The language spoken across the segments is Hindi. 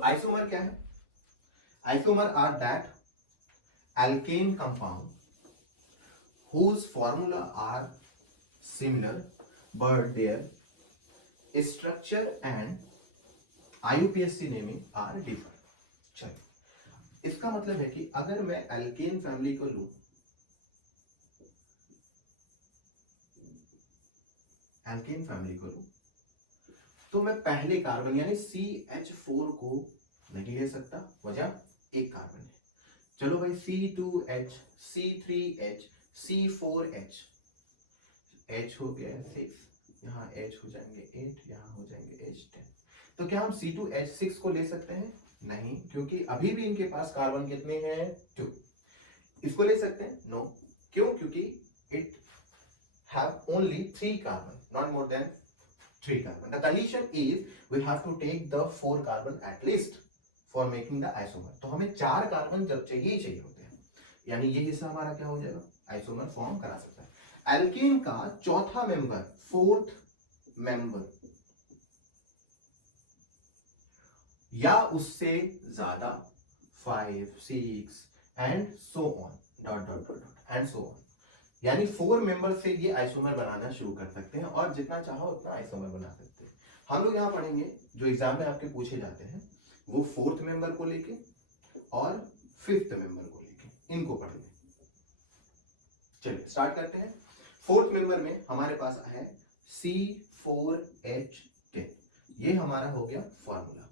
तो आइसोमर क्या है? Isomer are that alkane compound whose formula are similar but their structure and IUPAC naming are different. चलिए, इसका मतलब है कि अगर मैं एल्केन फैमिली को लूं, एल्केन फैमिली को लूं तो मैं पहले कार्बन यानी CH4 को नहीं ले सकता, वजह एक कार्बन है। चलो भाई C2H, C3H, C4H, H हो गया 6, यहाँ H हो जाएंगे 8, यहाँ हो जाएंगे H10। तो क्या हम C2H6 को ले सकते हैं? नहीं, क्योंकि अभी भी इनके पास कार्बन कितने हैं? 2। इसको ले सकते हैं? नो। क्यों? क्योंकि it have only 3 carbon, not more than 3 carbon. The condition is we have to take the 4 carbon at least for making the isomer. तो हमें 4 कार्बन जब चाहिए ही चाहिए होते हैं, यानी ये हिस्सा हमारा क्या हो जाएगा? आइसोमर फॉर्म करा सकता है। एल्कीन का चौथा मेंबर, फोर्थ मेंबर या उससे ज्यादा 5, 6 and so on, dot dot dot dot and so on, यानी 4 मेंबर से ये आइसोमर बनाना शुरू कर सकते हैं और जितना चाहो उतना आइसोमर बना सकते हैं। हम लोग यहाँ पढ़ेंगे जो एग्जाम में आपके पूछे जाते हैं वो 4th मेंबर को लेके और 5th मेंबर को लेके, इनको पढ़ेंगे। चलिए स्टार्ट करते हैं। 4th मेंबर में हमारे पास है C4H10, ये हमारा हो गया फॉर्मूला।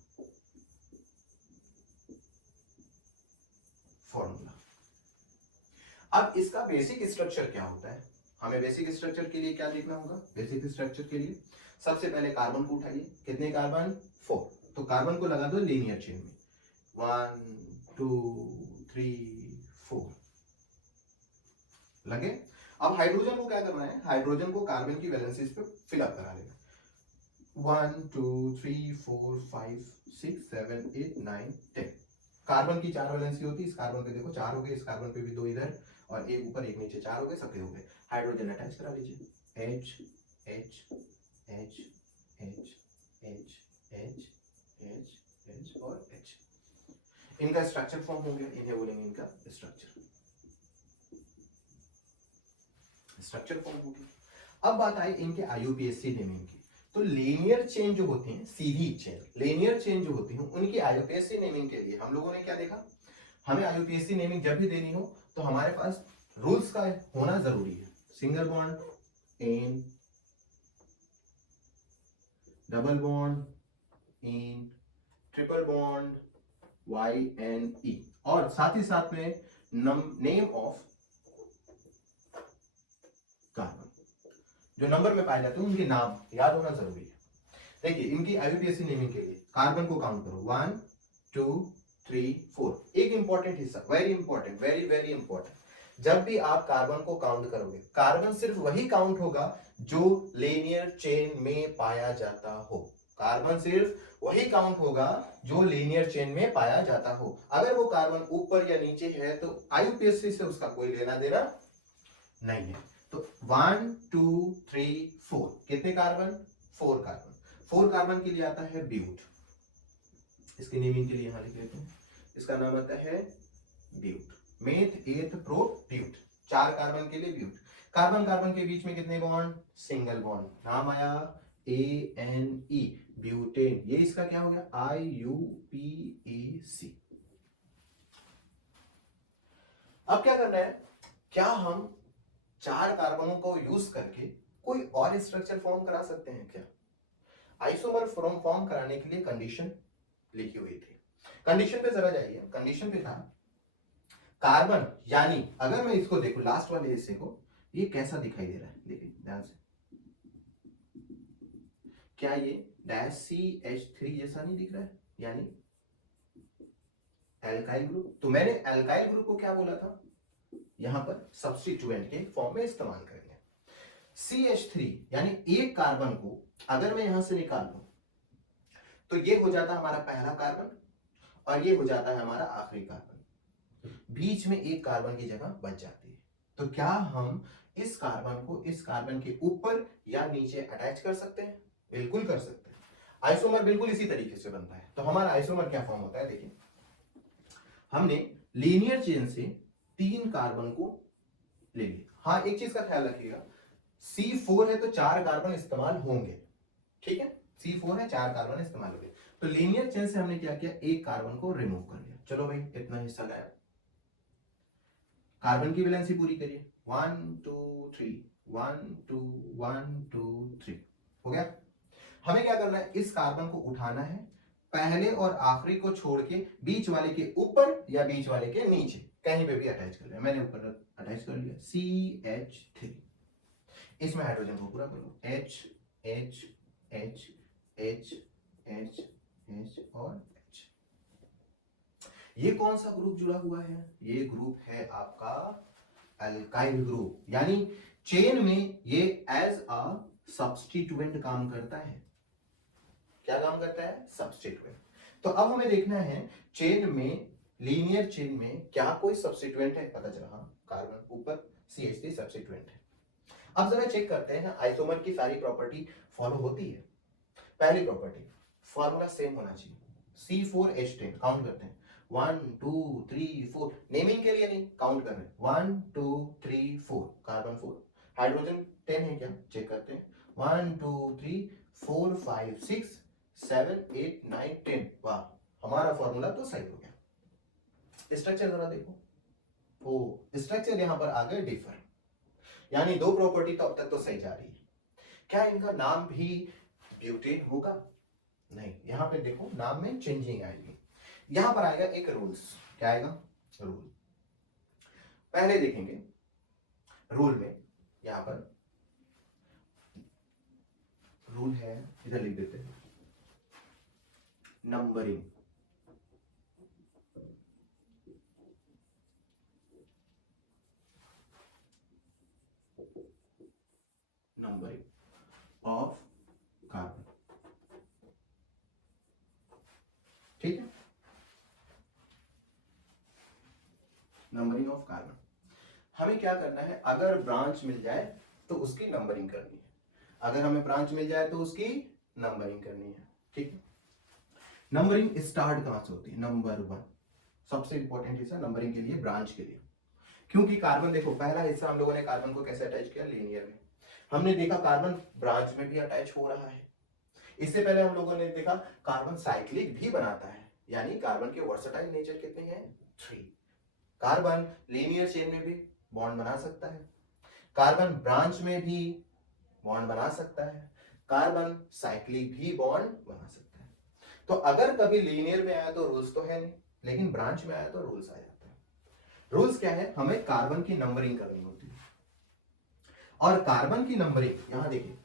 अब इसका बेसिक स्ट्रक्चर क्या होता है? हमें बेसिक स्ट्रक्चर के लिए क्या देखना होगा? बेसिक स्ट्रक्चर के लिए सबसे पहले कार्बन को उठाइए। कितने कार्बन? 4। तो कार्बन को लगा दो लीनियर चेन में, 1 2 3 4 लगे। अब हाइड्रोजन को क्या करना है? हाइड्रोजन को कार्बन की वैलेंसीज पे फिलअप करा लेना। 1 2 3 4 5 6 7 8 9 10। कार्बन की 4 वैलेंसी होती है, इस कार्बन पे देखो 4 हो गए, इस कार्बन पे भी 2 इधर और एक ऊपर एक नीचे, 4 हो गए, सबके हो गए। हाइड्रोजन अटैच करा लीजिए, H H H H H H H H और H। इनका स्ट्रक्चर फॉर्म हो गया, इन्हें बोलेंगे इनका स्ट्रक्चर फॉर्म हो गया। अब बात आई इनके IUPAC नेमिंग की। तो लीनियर चेन जो होती हैं, सीधी चेन, लीनियर चेन जो होती हैं, उनकी IUPAC नेमिंग के लिए हम लोगों ने क्या देखा? हमें IUPAC नेमिंग जब भी देनी हो तो हमारे पास रूल्स का होना जरूरी है। Single bond in, double bond in, triple bond YNE, और साथ ही साथ में नेम ऑफ कार्बन, जो नंबर में पाए जाते हैं उनके नाम याद होना जरूरी है। देखिए इनकी IUPAC नेमिंग के लिए कार्बन को काउंट करो, 1 2 3 4। एक इंपॉर्टेंट हिस्सा, very important, very very important, जब भी आप कार्बन को काउंट करोगे, कार्बन सिर्फ वही काउंट होगा जो लीनियर चेन में पाया जाता हो। कार्बन सिर्फ वही काउंट होगा जो लीनियर चेन में पाया जाता हो। अगर वो कार्बन ऊपर या नीचे है तो IUPAC से उसका कोई लेना देना नहीं है। तो 1 2 3 4 कितने कार्बन? 4 कार्बन। 4 कार्बन के लिए आता है ब्यूट, इसकी नेमिंग के लिए यहां लिख लेते हैं, इसका नाम आता है but, meth eth pro but. 4 carbon के लिए ब्यूट। कार्बन कार्बन के बीच में कितने बॉन्ड? सिंगल बॉन्ड, नाम आया ANE, ब्यूटेन। ये इसका क्या हो गया? IUPAC। अब क्या करना है? क्या हम 4 कार्बनों को यूज करके कोई और स्ट्रक्चर फॉर्म करा सकते हैं क्या? आइसोमर फॉर्म कराने के लिए कंडीशन लिखी हुई थी। कंडीशन पे जरा जाइए। कंडीशन पे था कार्बन, यानी अगर मैं इसको देखूं लास्ट वाले हिस्से को, ये कैसा दिखाई दे रहा है? देखिए ध्यान से, क्या ये -CH3 जैसा नहीं दिख रहा है? यानी एल्काइल ग्रुप। तो मैंने एल्काइल ग्रुप को क्या बोला था? यहां पर सब्स्टिट्यूएंट के फॉर्म में इस्तेमाल करेंगे। CH3 यानी एक कार्बन को अगर मैं यहां से निकाल लूं तो ये हो जाता है हमारा पहला कार्बन और ये हो जाता है हमारा आखिरी कार्बन, बीच में एक कार्बन की जगह बच जाती है। तो क्या हम इस कार्बन को इस कार्बन के ऊपर या नीचे अटैच कर सकते हैं? बिल्कुल कर सकते हैं। आइसोमर बिल्कुल इसी तरीके से बनता है। तो हमारा आइसोमर क्या फॉर्म होता है, देखिए हमने लीनियर चेन से 3 कार्बन को ले लिया। हाँ एक चीज का ख्याल रखिएगा, C4 है तो 4 कार्बन इस्तेमाल होंगे, ठीक है, C4 है 4 कार्बन इस्तेमाल होंगे। तो लीनियर चेन से हमने क्या किया, एक कार्बन को रिमूव कर लिया। चलो भाई इतना हिस्सा गायब। कार्बन की वैलेंसी पूरी करिए, 1 2 3 1 2 1 2 3 हो गया। हमें क्या करना है, इस कार्बन को उठाना है, पहले और आखिरी को छोड़ के बीच वाले के ऊपर या बीच वाले के नीचे कहीं पे भी अटैच कर लिया। मैंने ऊपर अटैच कर लिया, CH3। इसमें हाइड्रोजन को पूरा कर लो, H H H H H H और H। ये कौन सा ग्रुप जुड़ा हुआ है, ये ग्रुप है आपका अल्काइल ग्रुप, यानी चेन में ये एज अ सब्स्टिट्यूएंट काम करता है। क्या काम करता है, सब्स्टिट्यूएंट। तो अब हमें देखना है चेन में, लीनियर चेन में क्या कोई सब्स्टिट्यूएंट है, पता चला हाँ कार्बन ऊपर CH3 सब्स्टिट्यूएंट है। अब जरा चेक करते हैं आइसोमर की सारी प्रॉपर्टी फॉलो होती है। पहली प्रॉपर्टी, फॉर्मूला सेम होना चाहिए, C4H10 काउंट करते हैं, 1 2 3 4, नेमिंग के लिए नहीं काउंट कर रहे हैं, 1 2 3 4 कार्बन 4, हाइड्रोजन 10 है क्या चेक करते हैं, 1 2 3 4 5 6 7 8 9 10। वाह हमारा फॉर्मूला तो सही हो गया। स्ट्रक्चर जरा देखो, ओ स्ट्रक्चर यहां पर आ गए डिफर, यानी दो प्रॉपर्टी तो अब तक तो सही जा रही है। क्या इनका नाम भी ब्यूटेन होगा, नहीं, यहां पे देखो नाम में चेंजिंग आएगी। यहां पर आएगा एक रूल्स, क्या आएगा, रूल। पहले देखेंगे रूल में, यहां पर रूल है, इधर लिख देते हैं, नंबरिंग। नंबरिंग ऑफ कार्बन, ठीक है, नंबरिंग ऑफ कार्बन। हमें क्या करना है, अगर ब्रांच मिल जाए तो उसकी नंबरिंग करनी है, अगर हमें ब्रांच मिल जाए तो उसकी नंबरिंग करनी है, ठीक है। नंबरिंग स्टार्ट कहां से होती है, नंबर 1 सबसे इंपॉर्टेंट हिस्सा नंबरिंग के लिए, ब्रांच के लिए। क्योंकि कार्बन देखो पहला हिस्सा हम लोगों ने कार्बन को कैसे अटैच किया, लीनियर में। हमने देखा कार्बन ब्रांच में भी अटैच हो रहा है। इससे पहले हम लोगों ने देखा कार्बन साइक्लिक भी बनाता है, यानी कार्बन के वर्सटाइल नेचर कितने हैं, 3। कार्बन लीनियर चेन में भी बॉन्ड बना सकता है, कार्बन ब्रांच में भी बॉन्ड बना सकता है, कार्बन साइक्लिक भी बॉन्ड बना सकता है। तो अगर कभी लीनियर में आया तो रूल्स तो है नहीं, लेकिन ब्रांच में आया तो रूल्स आ जाता है। रूल्स क्या है, हमें कार्बन की नंबरिंग करनी होती है, और कार्बन की नंबरिंग यहां देखिए,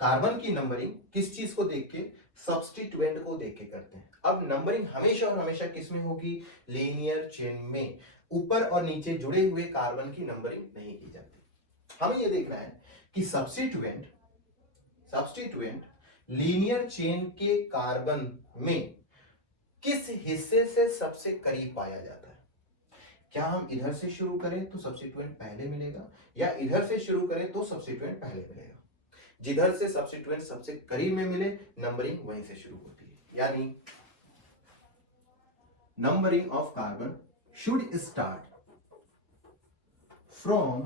कार्बन की नंबरिंग किस चीज को देख के, सब्स्टिट्यूएंट को देख के करते हैं। अब नंबरिंग हमेशा और हमेशा किस में होगी, लीनियर चेन में। ऊपर और नीचे जुड़े हुए कार्बन की नंबरिंग नहीं की जाती। हमें यह देखना है कि सब्स्टिट्यूएंट लीनियर चेन के कार्बन में किस हिस्से से सबसे करीब पाया जाता है। क्या हम इधर से शुरू करें तो सब्स्टिट्यूएंट पहले मिलेगा, या इधर से शुरू करें तो सब्स्टिट्यूएंट पहले मिलेगा। जिधर से सब्स्टिट्यूएंट सबसे करीब में मिले नंबरिंग वहीं से शुरू होती है, यानी numbering of carbon should start from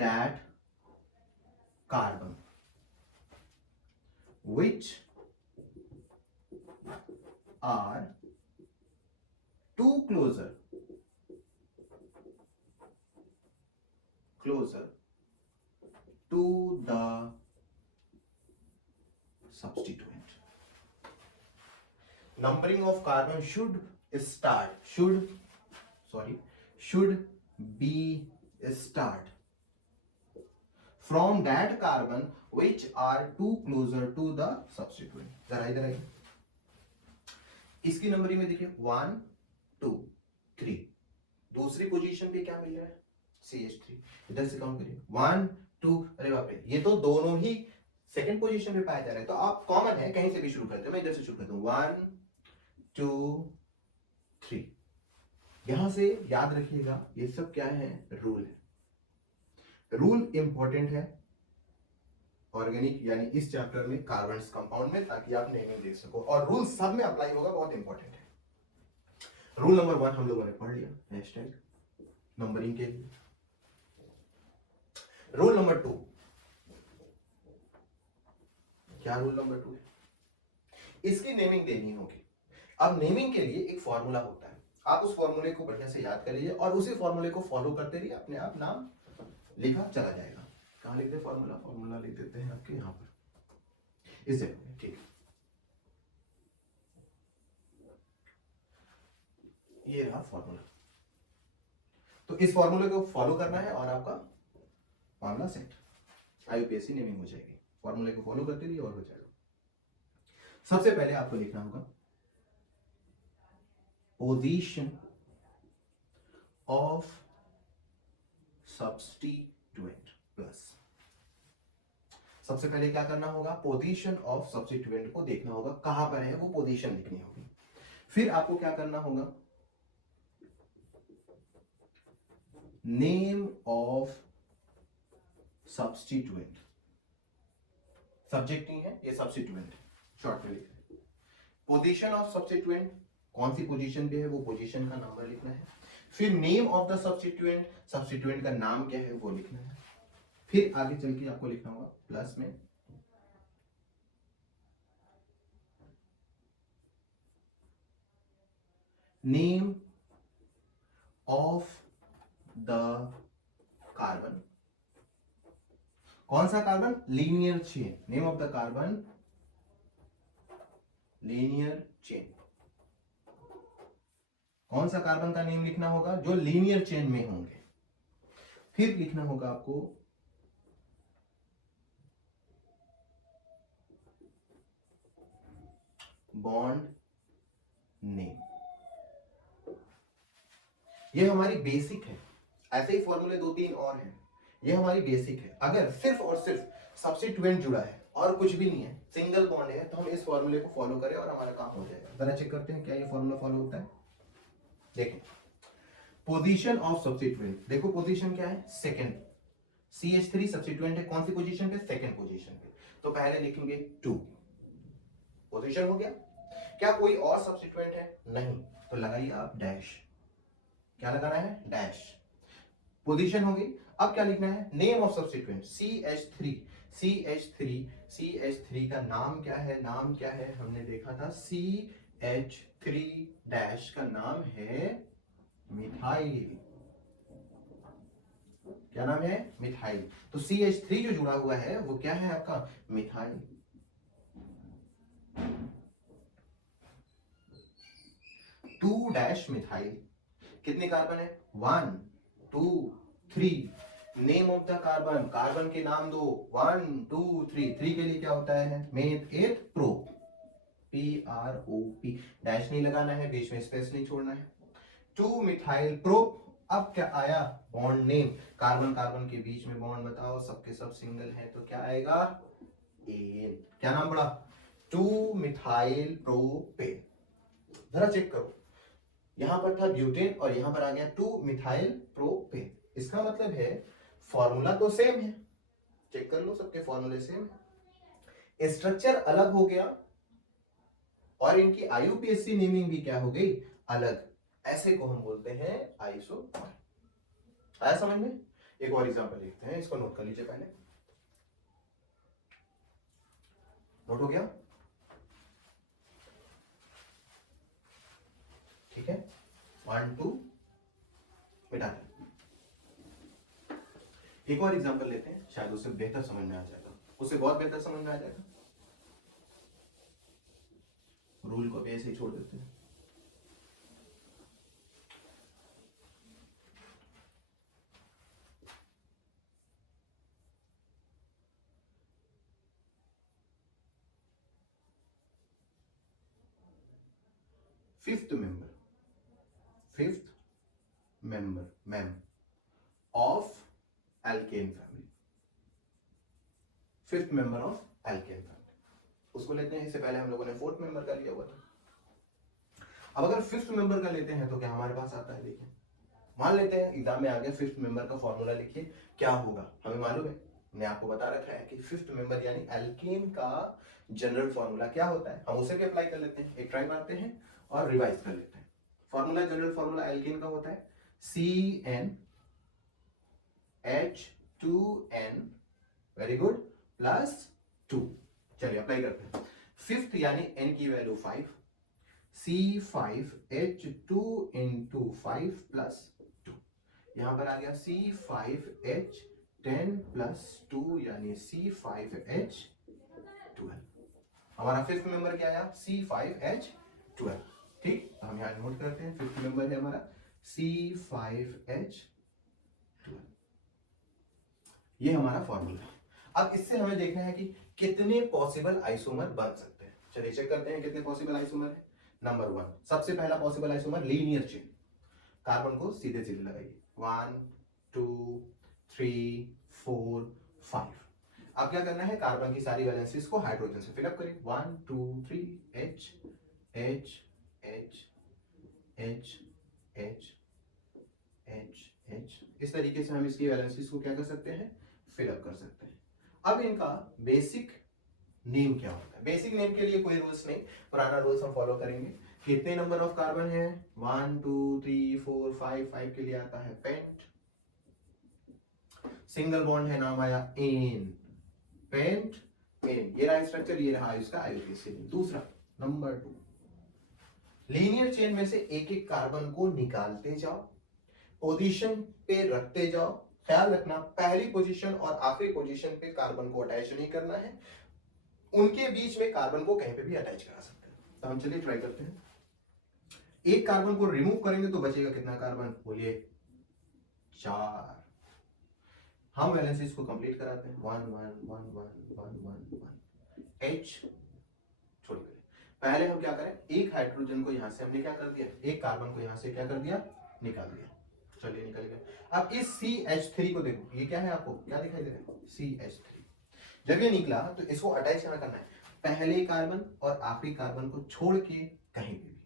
that carbon which are too closer to the substituent. Numbering of carbon should be start from that carbon which are too closer to the substituent. जरा इधर आइए, इसकी नंबरिंग में देखिए 1 2 3, दूसरी पोजीशन पे क्या मिल रहा है, CH3। इधर से काउंट करिए 1 2, अरे बाप रे, ये तो दोनों ही सेकंड पोजीशन पे पाया जा रहा है। तो आप कॉमन है, कहीं से भी शुरू करते हो, मैं इधर से शुरू करता हूं, 1 2 3। यहां से याद रखिएगा ये सब क्या है, रूल है। रूल इंपॉर्टेंट है, ऑर्गेनिक यानी इस चैप्टर में कार्बन कंपाउंड में, ताकि आप नेमिंग देख सको और रूल सब में अप्लाई होगा, बहुत इंपॉर्टेंट है। रूल नंबर 1 हम लोगों ने पढ़ लिया, हैशटैग नंबरिंग के लिए। रूल नंबर 2, क्या रूल नंबर 2 है? इसकी नेमिंग देनी होगी। अब नेमिंग के लिए एक फॉर्मूला होता है, आप उस फॉर्मूले को बढ़िया से याद कर लीजिए और उसी फॉर्मूले को फॉलो करते रहिए, अपने आप नाम लिखा चला जाएगा। कहां लिख दे फॉर्मूला? फॉर्मूला लिख देते हैं आपके यहां पर, इसे ठीक है, ये रहा फॉर्मूला। तो इस फॉर्मूले को फॉलो करना है और आपका मामला सेट, आईयूपीएससी नेमिंग हो जाएगी। फॉर्मूले को फॉलो करते रहिए और हो जाएगा। सबसे पहले आपको लिखना होगा पोजीशन ऑफ सब्स्टिट्यूएंट प्लस। सबसे पहले क्या करना होगा? पोजीशन ऑफ सब्स्टिट्यूएंट को देखना होगा, कहां पर है वो पोजीशन लिखनी होगी। फिर आपको क्या करना होगा? नेम ऑफ सब्स्टिट्यूएंट, सब्जेक्ट नहीं है ये, सब्स्टिट्यूएंट है, शॉर्ट में लिख रहे हैं। पोजीशन ऑफ सब्स्टिट्यूएंट, कौन सी पोजीशन पे है वो पोजीशन का नंबर लिखना है। फिर name of the substituent, substituent का नाम क्या है वो लिखना है। फिर आगे चल के आपको लिखना होगा प्लस में नेम ऑफ द कार्बन, कौन सा carbon? Linear chain, name of the carbon linear chain. कौन सा कार्बन का नेम लिखना होगा? जो लीनियर चेन में होंगे। फिर लिखना होगा आपको बॉन्ड नेम। ये हमारी बेसिक है, ऐसे ही फॉर्मूले 2-3 और हैं, ये हमारी बेसिक है। अगर सिर्फ और सिर्फ सब्स्टिट्यूएंट जुड़ा है और कुछ भी नहीं है, सिंगल बॉन्ड है, तो हम इस फॉर्मूले को फॉलो करें और हमारा काम हो जाएगा। जरा चेक करते हैं क्या ये फॉर्मूला फॉलो होता है। देखो पोजीशन ऑफ सब्स्टिट्यूएंट, देखो पोजीशन क्या है? सेकंड, CH3 सब्स्टिट्यूएंट है, कौन सी पोजीशन पे? सेकंड पोजीशन पे। तो पहले लिखेंगे 2, पोजीशन हो गया। क्या कोई और सब्स्टिट्यूएंट है? नहीं, तो लगाइए आप डैश। क्या लगाना है? डैश। पोजीशन हो गई। अब क्या लिखना है? Name of substituent CH3, CH3 का नाम क्या है? नाम क्या है? हमने देखा था CH3 डैश का नाम है मिथाइल। क्या नाम है? मिथाइल। तो CH3 जो जुड़ा हुआ है वो क्या है आपका? मिथाइल। Two dash methyl. कितने कार्बन है? 1 2 3। Name of the carbon, carbon के नाम दो। 1 2 3। 3 के लिए क्या होता है? Meth 8 pro, PROP। डैश नहीं लगाना है, बीच में स्पेस नहीं छोड़ना है। 2 मिथाइल प्रो। अब क्या आया? बॉन्ड नेम, कार्बन कार्बन के बीच में बॉन्ड बताओ, सबके सब सिंगल है तो क्या आएगा? एन। क्या नाम पड़ा? 2 मिथाइल प्रोपेन। जरा चेक करो, यहां पर था ब्यूटेन और यहां पर आ गया 2 मिथाइल प्रोपेन। इसका मतलब है फॉर्मूला तो सेम है, चेक कर लो सबके फॉर्मूले सेम है, स्ट्रक्चर अलग हो गया और इनकी आईयूपीएससी नेमिंग भी क्या हो गई? अलग। ऐसे को हम बोलते हैं आइसोमर। आया समझ में? एक और एग्जांपल लिखते हैं, इसको नोट कर लीजिए पहले। नोट हो गया? ठीक है, 1 2 मिटा दें। एक और एग्जांपल लेते हैं, शायद उससे बेहतर समझ में आ जाएगा, उससे बहुत बेहतर समझ में आ जाएगा। रूल को भी ऐसे ही छोड़ देते हैं। Fifth member ma'am of alkene family, fifth member of alkene family, उसको लेते हैं। इससे पहले हम लोगों ने फोर्थ मेंबर का लिया हुआ था। अब अगर फिफ्थ मेंबर का लेते हैं तो क्या हमारे पास आता है? देखिए, मान लेते हैं एग्जाम में आ गया फिफ्थ मेंबर का फॉर्मूला लिखिए, क्या होगा हमें मालूम है। ने आपको बता रखा है कि फिफ्थ मेंबर यानी एल्केन का जनरल फॉर्मूला क्या होता है, हम उसे भी अप्लाई कर लेते हैं, एक ट्राई मारते हैं और रिवाइज कर लेते हैं। फॉर्मूला, जनरल फॉर्मूला एल्केन का होता है CnH2n, वेरी गुड, प्लस 2। चलिए अप्लाई करते हैं। फिफ्थ यानी n की वैल्यू 5, C5H2 इंटू 5 प्लस 2, यहां पर आ गया C5H10 प्लस 2 यानी C5H12। हमारा फिफ्थ मेंबर क्या आया, C5H12। ठीक, तो हम यहां नोट करते हैं, फिफ्थ मेंबर है हमारा C5H12। ये हमारा फॉर्मूला है। अब इससे हमें देखना है कि कितने पॉसिबल आइसोमर बन सकते हैं। चलिए चेक करते हैं कितने पॉसिबल आइसोमर है। नंबर 1, सबसे पहला possible isomer linear chain, carbon को सीधे सीधे लगाइए, 1 2 3 4 5। अब क्या करना है, कार्बन की सारी वैलेंसीज को हाइड्रोजन से फिलअप करें, 1 2 3 H H H H H H H। इस तरीके से हम इसकी वैलेंसीज को क्या कर सकते हैं, फिलअप कर सकते हैं। अब इनका बेसिक नेम क्या होता है, बेसिक नेम के लिए कोई रूल्स नहीं, पुराना रूल्स हम फॉलो करेंगे। कितने नंबर ऑफ कार्बन है, 1 2 3 4 5, 5 के लिए आता है पेंट। सिंगल बॉन्ड है, नाम आया एन, पेंट एन। ये रहा स्ट्रक्चर, ये रहा इसका आईयूपीएसी। दूसरा नंबर 2, लीनियर चेन में से एक एक कार्बन को निकालते जाओ, पोजीशन पे रखते जाओ। ख्याल रखना पहली पोजीशन और आखिरी पोजीशन पे कार्बन को अटैच नहीं करना है, उनके बीच में कार्बन को कहीं पे भी अटैच करा सकते हैं। तो हम चलिए ट्राई करते हैं। एक कार्बन को रिमूव करेंगे तो बचेगा कितना कार्बन, बोलिए 4। हम वैलेंसीज को कंप्लीट कराते हैं, 1 1 1 1 1 1 1 H छोड़ करें। पहले हम क्या करें, एक हाइड्रोजन को यहां से हमने क्या कर दिया, एक कार्बन को यहां से क्या कर दिया, निकाल दिया। चलिए निकल गया। अब इस CH3 को देखो, ये क्या है, आपको क्या दिखाई दे रहा है, CH3। जब ये निकला तो इसको अटैच यहाँ करना है, पहले कार्बन और आखिरी कार्बन को छोड़ के कहीं भी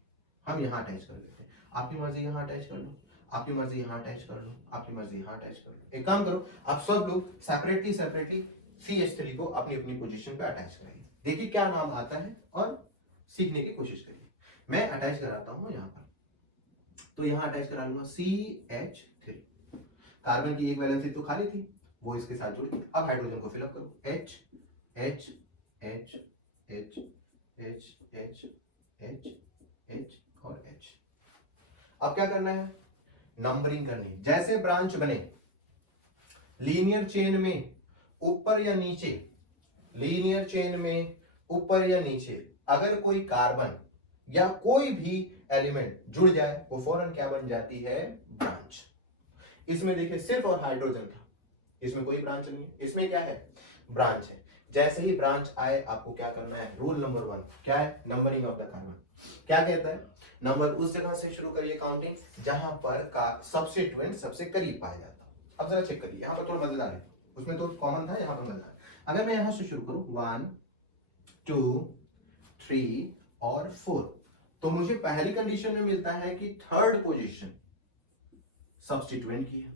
हम यहाँ अटैच कर देते हैं। आपकी मर्जी यहाँ अटैच कर लो, आपकी मर्जी यहाँ अटैच कर लो, आपकी मर्जी यहाँ अटैच कर लो। एक काम करो, आप सब लोग सेपरेटली सेपरेटली CH3 को अपनी अपनी पोजीशन पे अटैच कराइए, देखिए क्या नाम आता है और सीखने की कोशिश करिए। मैं अटैच कराता हूँ यहाँ पर, तो यहाँ अटैच करा लूंगा CH3। कार्बन की एक वैलेंसी तो खाली थी, वो इसके साथ जुड़ गई। अब हाइड्रोजन को फिलअप करो, H H H H H H H H और H। अब क्या करना है, नंबरिंग करनी है। जैसे ब्रांच बने लीनियर चेन में ऊपर या नीचे, लीनियर चेन में ऊपर या नीचे अगर कोई कार्बन या कोई भी एलिमेंट जुड़ जाए, वो फौरन क्या बन जाती है, ब्रांच। इसमें देखिए सिर्फ और हाइड्रोजन था, इसमें कोई ब्रांच नहीं है, इसमें क्या है, ब्रांच है। जैसे ही ब्रांच आए आपको क्या करना है, रूल नंबर 1 क्या है, नंबरिंग ऑफ द कार्बन। क्या कहता है, नंबर उस जगह से शुरू करिए काउंटिंग जहां पर का सब्स्टिट्यूएंट सबसे करीब पाया जाता है। अब जरा चेक करिए, यहाँ पर थोड़ा मजेदार है, उसमें तो कॉमन था, यहाँ पर मजेदार है। अगर मैं यहां से शुरू करूं 1 2 3 और 4, तो मुझे पहली कंडीशन में मिलता है कि थर्ड पोजीशन सब्स्टिट्यूएंट की है।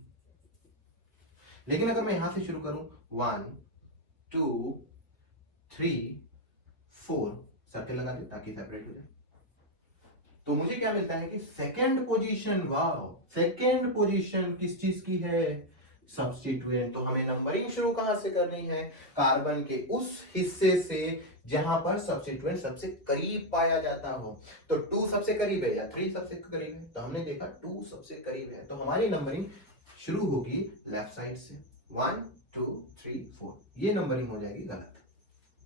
लेकिन अगर मैं यहां से शुरू करूं 1 2 3 4, सर्कल लगा दे ताकि सेपरेट हो जाए, तो मुझे क्या मिलता है कि second position, wow, second position किस चीज की है, सब्स्टिट्यूएंट। तो हमें नंबरिंग शुरू कहां से करनी है, कार्बन के उस हिस्से से जहां पर सब्स्टिट्यूएंट सबसे करीब पाया जाता हो। तो 2 सबसे करीब है या 3 सबसे करीब है, तो हमने देखा 2 सबसे करीब है, तो हमारी नंबरिंग शुरू होगी लेफ्ट साइड से, 1 2 3 4। ये नंबरिंग हो जाएगी गलत।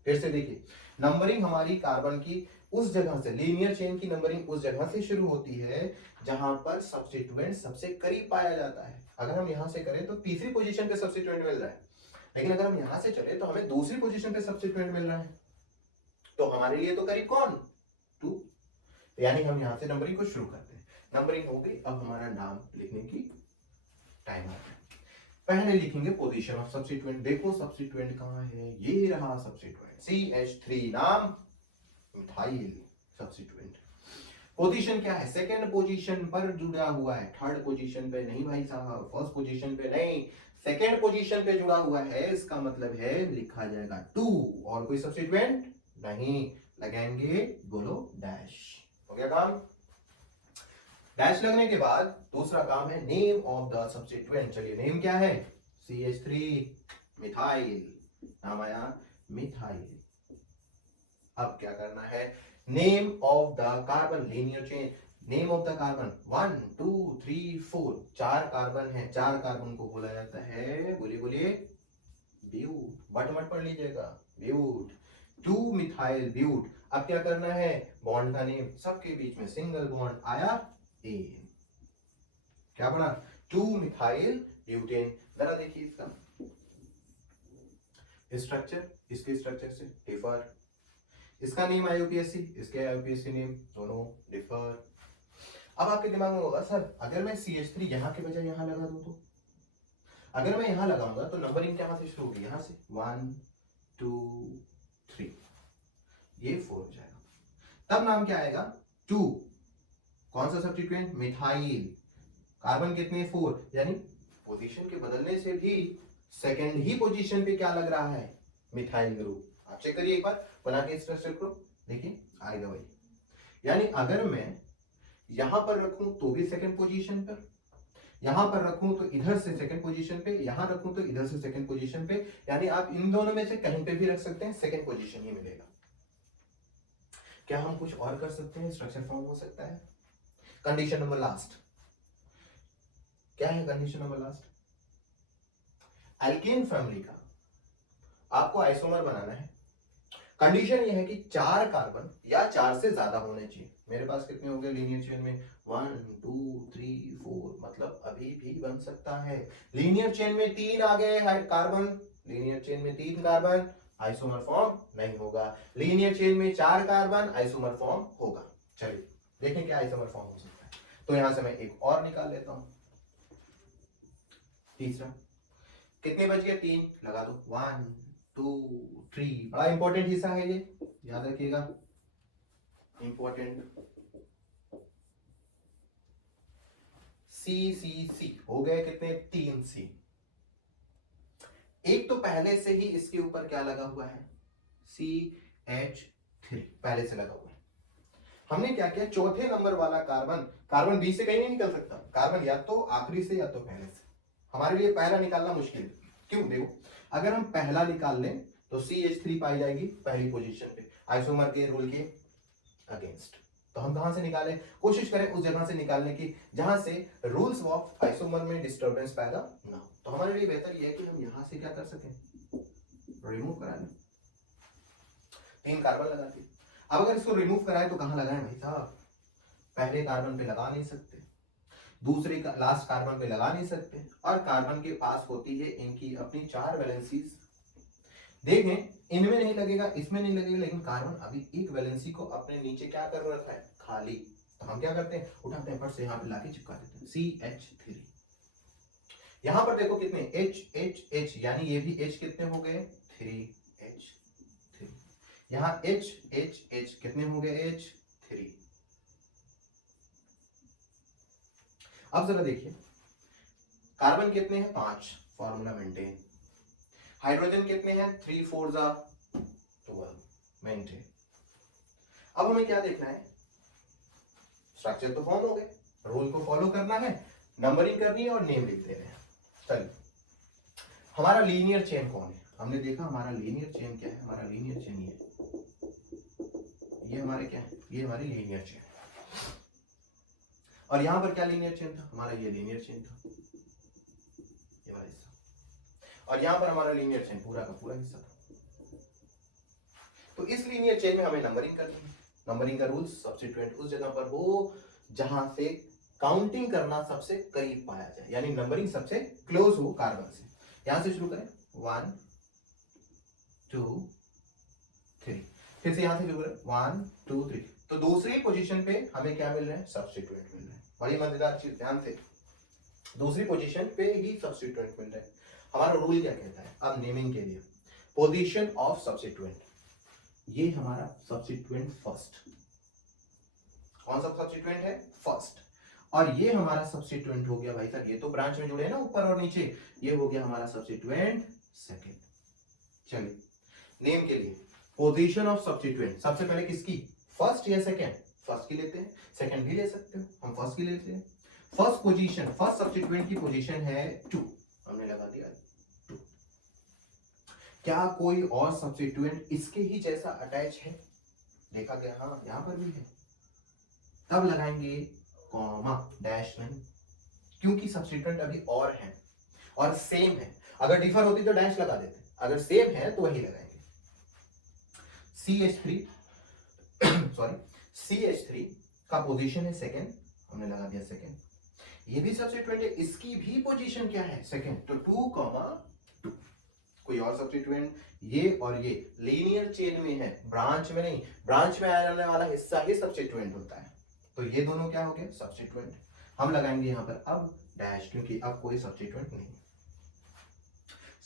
फिर से देखिए, नंबरिंग हमारी कार्बन की उस जगह से, लीनियर चेन की नंबरिंग उस जगह से शुरू होती है जहां पर सब्स्टिट्यूएंट सबसे करीब पाया जाता है। अगर हम यहां से करें तो तीसरी पोजीशन पे सब्स्टिट्यूएंट मिल रहा है, लेकिन अगर हम यहां से चले तो हमें दूसरी पोजीशन पे सब्स्टिट्यूएंट मिल रहा है, तो हमारे लिए तो करीब कौन, 2। यानी हम यहां से नंबरिंग को शुरू करते हैं। नंबरिंग हो गई, अब हमारा नाम लिखने की टाइम आ गया। पहले लिखेंगे पोजीशन ऑफ सब्स्टिट्यूएंट। देखो सब्स्टिट्यूएंट कहां है, ये रहा सब्स्टिट्यूएंट, CH3, नाम मिथाइल सब्स्टिट्यूएंट। पोजीशन क्या है, सेकंड पोजीशन पर जुड़ा हुआ है, थर्ड पोजीशन पे नहीं भाई साहब, फर्स्ट पोजीशन पे नहीं, सेकेंड पोजीशन पे जुड़ा हुआ है, इसका मतलब है लिखा जाएगा टू, और कोई सब्स्टिट्यूएंट नहीं लगाएंगे, बोलो डैश। हो गया काम। डैश लगने के बाद दूसरा काम है नेम ऑफ द सब्स्टिट्यूएंट। चलिए नेम क्या है, CH3 मिथाइल, नाम आया मिथाइल। अब क्या करना है, name of the carbon linear chain, name of the carbon 1 2 3 4, 4 carbon है, 4 कार्बन को बोला जाता है, बोलिए बोलिए ब्यूट, बट मत पढ़ लीजिएगा, ब्यूट, 2 मिथाइल ब्यूट। अब क्या करना है, बॉन्ड का नेम, सबके बीच में सिंगल बॉन्ड आया ए, क्या पढ़ा, 2 मिथाइल ब्यूटेन। जरा देखिए इसका स्ट्रक्चर, इसके स्ट्रक्चर से डिफर, इसका नेम IUPAC, इसके IUPAC नेम दोनों डिफर। अब आपके दिमाग में होगा सर अगर मैं CH3 यहाँ के बजाय यहाँ लगा दूं तो, अगर मैं यहाँ लगाऊंगा तो नंबरिंग कहाँ से शुरू होगी, यहाँ से 1 2 3, ये 4 हो जाएगा, तब नाम क्या आएगा 2, कौन सा सब्स्टिट्यूएंट, मिथाइल, कार्बन कितने 4, यानी पोजीशन के बदलने से भी सेकेंड ही पोजीशन पे क्या लग रहा है, मिथाइल ग्रुप। आप चेक करिए एक बार बना के स्ट्रक्चर को, देखिए आएगा वही। यानी अगर मैं यहां पर रखूं तो भी सेकंड पोजीशन पर, यहां पर रखूं तो इधर से सेकंड पोजीशन पे, यहां रखूं तो इधर से सेकंड पोजीशन पे, यानी आप इन दोनों में से कहीं पे भी रख सकते हैं, सेकंड पोजीशन ही मिलेगा। क्या हम कुछ और कर सकते हैं, स्ट्रक्चर फॉर्म हो सकता है। कंडीशन नंबर लास्ट, क्या है condition number last, alkane family का आपको आइसोमर बनाना है। कंडीशन यह है कि 4 कार्बन या 4 से ज्यादा होने चाहिए। मेरे पास कितने हो गए लीनियर चेन में, 1 2 3 4, मतलब अभी भी बन सकता है। लीनियर चेन में 3 आ गए कार्बन, लीनियर चेन में 3 कार्बन, आइसोमर फॉर्म नहीं होगा। लीनियर चेन में 4 कार्बन, आइसोमर फॉर्म होगा। चलिए देखें क्या आइसोमर फॉर्म हो सकता है। तो यहां से मैं एक और निकाल लेता हूं, तीसरा, कितने बच गए, 3 लगा दो, 1 2 3, बड़ा इंपॉर्टेंट हिस्सा है ये, याद रखिएगा, इंपॉर्टेंट। C हो गए कितने, 3 C। एक तो पहले से ही इसके ऊपर क्या लगा हुआ है, CH3 पहले से लगा हुआ है। हमने क्या किया, चौथे नंबर वाला कार्बन, कार्बन बीच से कहीं नहीं निकल सकता, कार्बन या तो आखिरी से या तो पहले से। हमारे लिए पहला निकालना मुश्किल है, क्यों, देखो अगर हम पहला निकाल लें तो CH3 पाई जाएगी पहली पोजीशन पे, आइसोमर के रूल के अगेंस्ट। तो हम कहां से निकालें, कोशिश करें उस जगह से निकालने की जहां से रूल्स ऑफ आइसोमर में डिस्टरबेंस पैदा ना हो। तो हमारे लिए बेहतर यह है कि हम यहां से क्या कर सकें, रिमूव करा लें, 3 कार्बन लगा के। अब अगर इसको रिमूव कराए तो कहां लगाएं भाई साहब, पहले कार्बन पे लगा नहीं सकते, दूसरे का लास्ट कार्बन पे लगा नहीं सकते, और कार्बन के पास होती है इनकी अपनी 4 वैलेंसीज। देखें इनमें नहीं लगेगा, इसमें नहीं लगेगा, लेकिन कार्बन अभी एक वैलेंसी को अपने नीचे क्या कर रखा है, खाली। तो हम क्या करते हैं, उठाते हैं फट से यहाँ पे लाके चिपका देते हैं, CH3। यहां पर देखो कितने H, यानी ये भी H कितने हो गए, 3H3। यहां H कितने हो गए, H3। अब जरा देखिए कार्बन कितने हैं, 5, फॉर्मूला मेंटेन। हाइड्रोजन कितने हैं, 3 4 12, मेंटेन। अब हमें क्या देखना है, स्ट्रक्चर तो फॉर्म हो गए, रूल को फॉलो करना है, नंबरिंग करनी है और नेम लिख देने हैं। चलिए हमारा लीनियर चेन कौन है, हमने देखा हमारा लीनियर चेन क्या है, हमारा लीनियर चेन ये हमारे क्या है, ये हमारी लीनियर चेन। और यहां पर क्या लीनियर चेन था, हमारा ये लीनियर चेन था, ये वाला हिस्सा, और यहां पर हमारा लीनियर चेन पूरा का पूरा हिस्सा था। तो इस लीनियर चेन में हमें नंबरिंग करनी है। नंबरिंग का रूल, सब्स्टिट्यूएंट उस जगह पर हो जहां से काउंटिंग करना सबसे करीब पाया जाए, यानी नंबरिंग सबसे क्लोज हो कार्बन से। यहां से शुरू करें, 1 2 3, फिर से यहां से शुरू करें, 1 2 3। तो दूसरी पोजीशन पे हमें क्या मिल रहा है, सब्स्टिट्यूएंट मिल रहा है। बड़ी मजेदार चीज, ध्यान से, दूसरी पोजीशन पे ही सब्स्टिट्यूएंट मिल रहा है। हमारा रूल क्या कहता है, अब नेमिंग के लिए, पोजीशन ऑफ सब्स्टिट्यूएंट, ये हमारा सब्स्टिट्यूएंट फर्स्ट, कौन सा सब्स्टिट्यूएंट है, फर्स्ट। और ये हमारा सब्स्टिट्यूएंट हो गया भाई साहब, ये तो ब्रांच में जुड़े हैं ना ऊपर और नीचे, ये हो गया हमारा सब्स्टिट्यूएंट सेकंड। चलिए नेम के लिए पोजीशन ऑफ सब्स्टिट्यूएंट, सबसे पहले किसकी, फर्स्ट या सेकंड, फर्स्ट की लेते हैं, सेकंड भी ले सकते हो, हम फर्स्ट की लेते हैं। फर्स्ट पोजीशन, फर्स्ट सब्स्टिट्यूएंट की पोजीशन है 2, हमने लगा दिया 2। क्या कोई और सब्स्टिट्यूएंट इसके ही जैसा अटैच है, देखा गया, हाँ यहां पर भी है, तब लगाएंगे कॉमा, डैश नहीं, क्योंकि सब्स्टिट्यूएंट अभी और है और सेम है। अगर डिफर होती तो डैश लगा देते, अगर सेम है तो वही लगाएंगे। CH3 सॉरी CH3 का पोजीशन है सेकंड, हमने लगा दिया सेकंड। ये भी सब्स्टिट्यूएंट है, इसकी भी पोजीशन क्या है, सेकंड, तो 2,2। कोई और सब्स्टिट्यूएंट, ये और ये लीनियर चेन में है, ब्रांच में नहीं, ब्रांच में आ जाने वाला हिस्सा ही सब्स्टिट्यूएंट होता है, तो ये दोनों क्या हो गए, सब्स्टिट्यूएंट। हम लगाएंगे यहां पर अब डैश, क्योंकि अब कोई सब्स्टिट्यूएंट नहीं।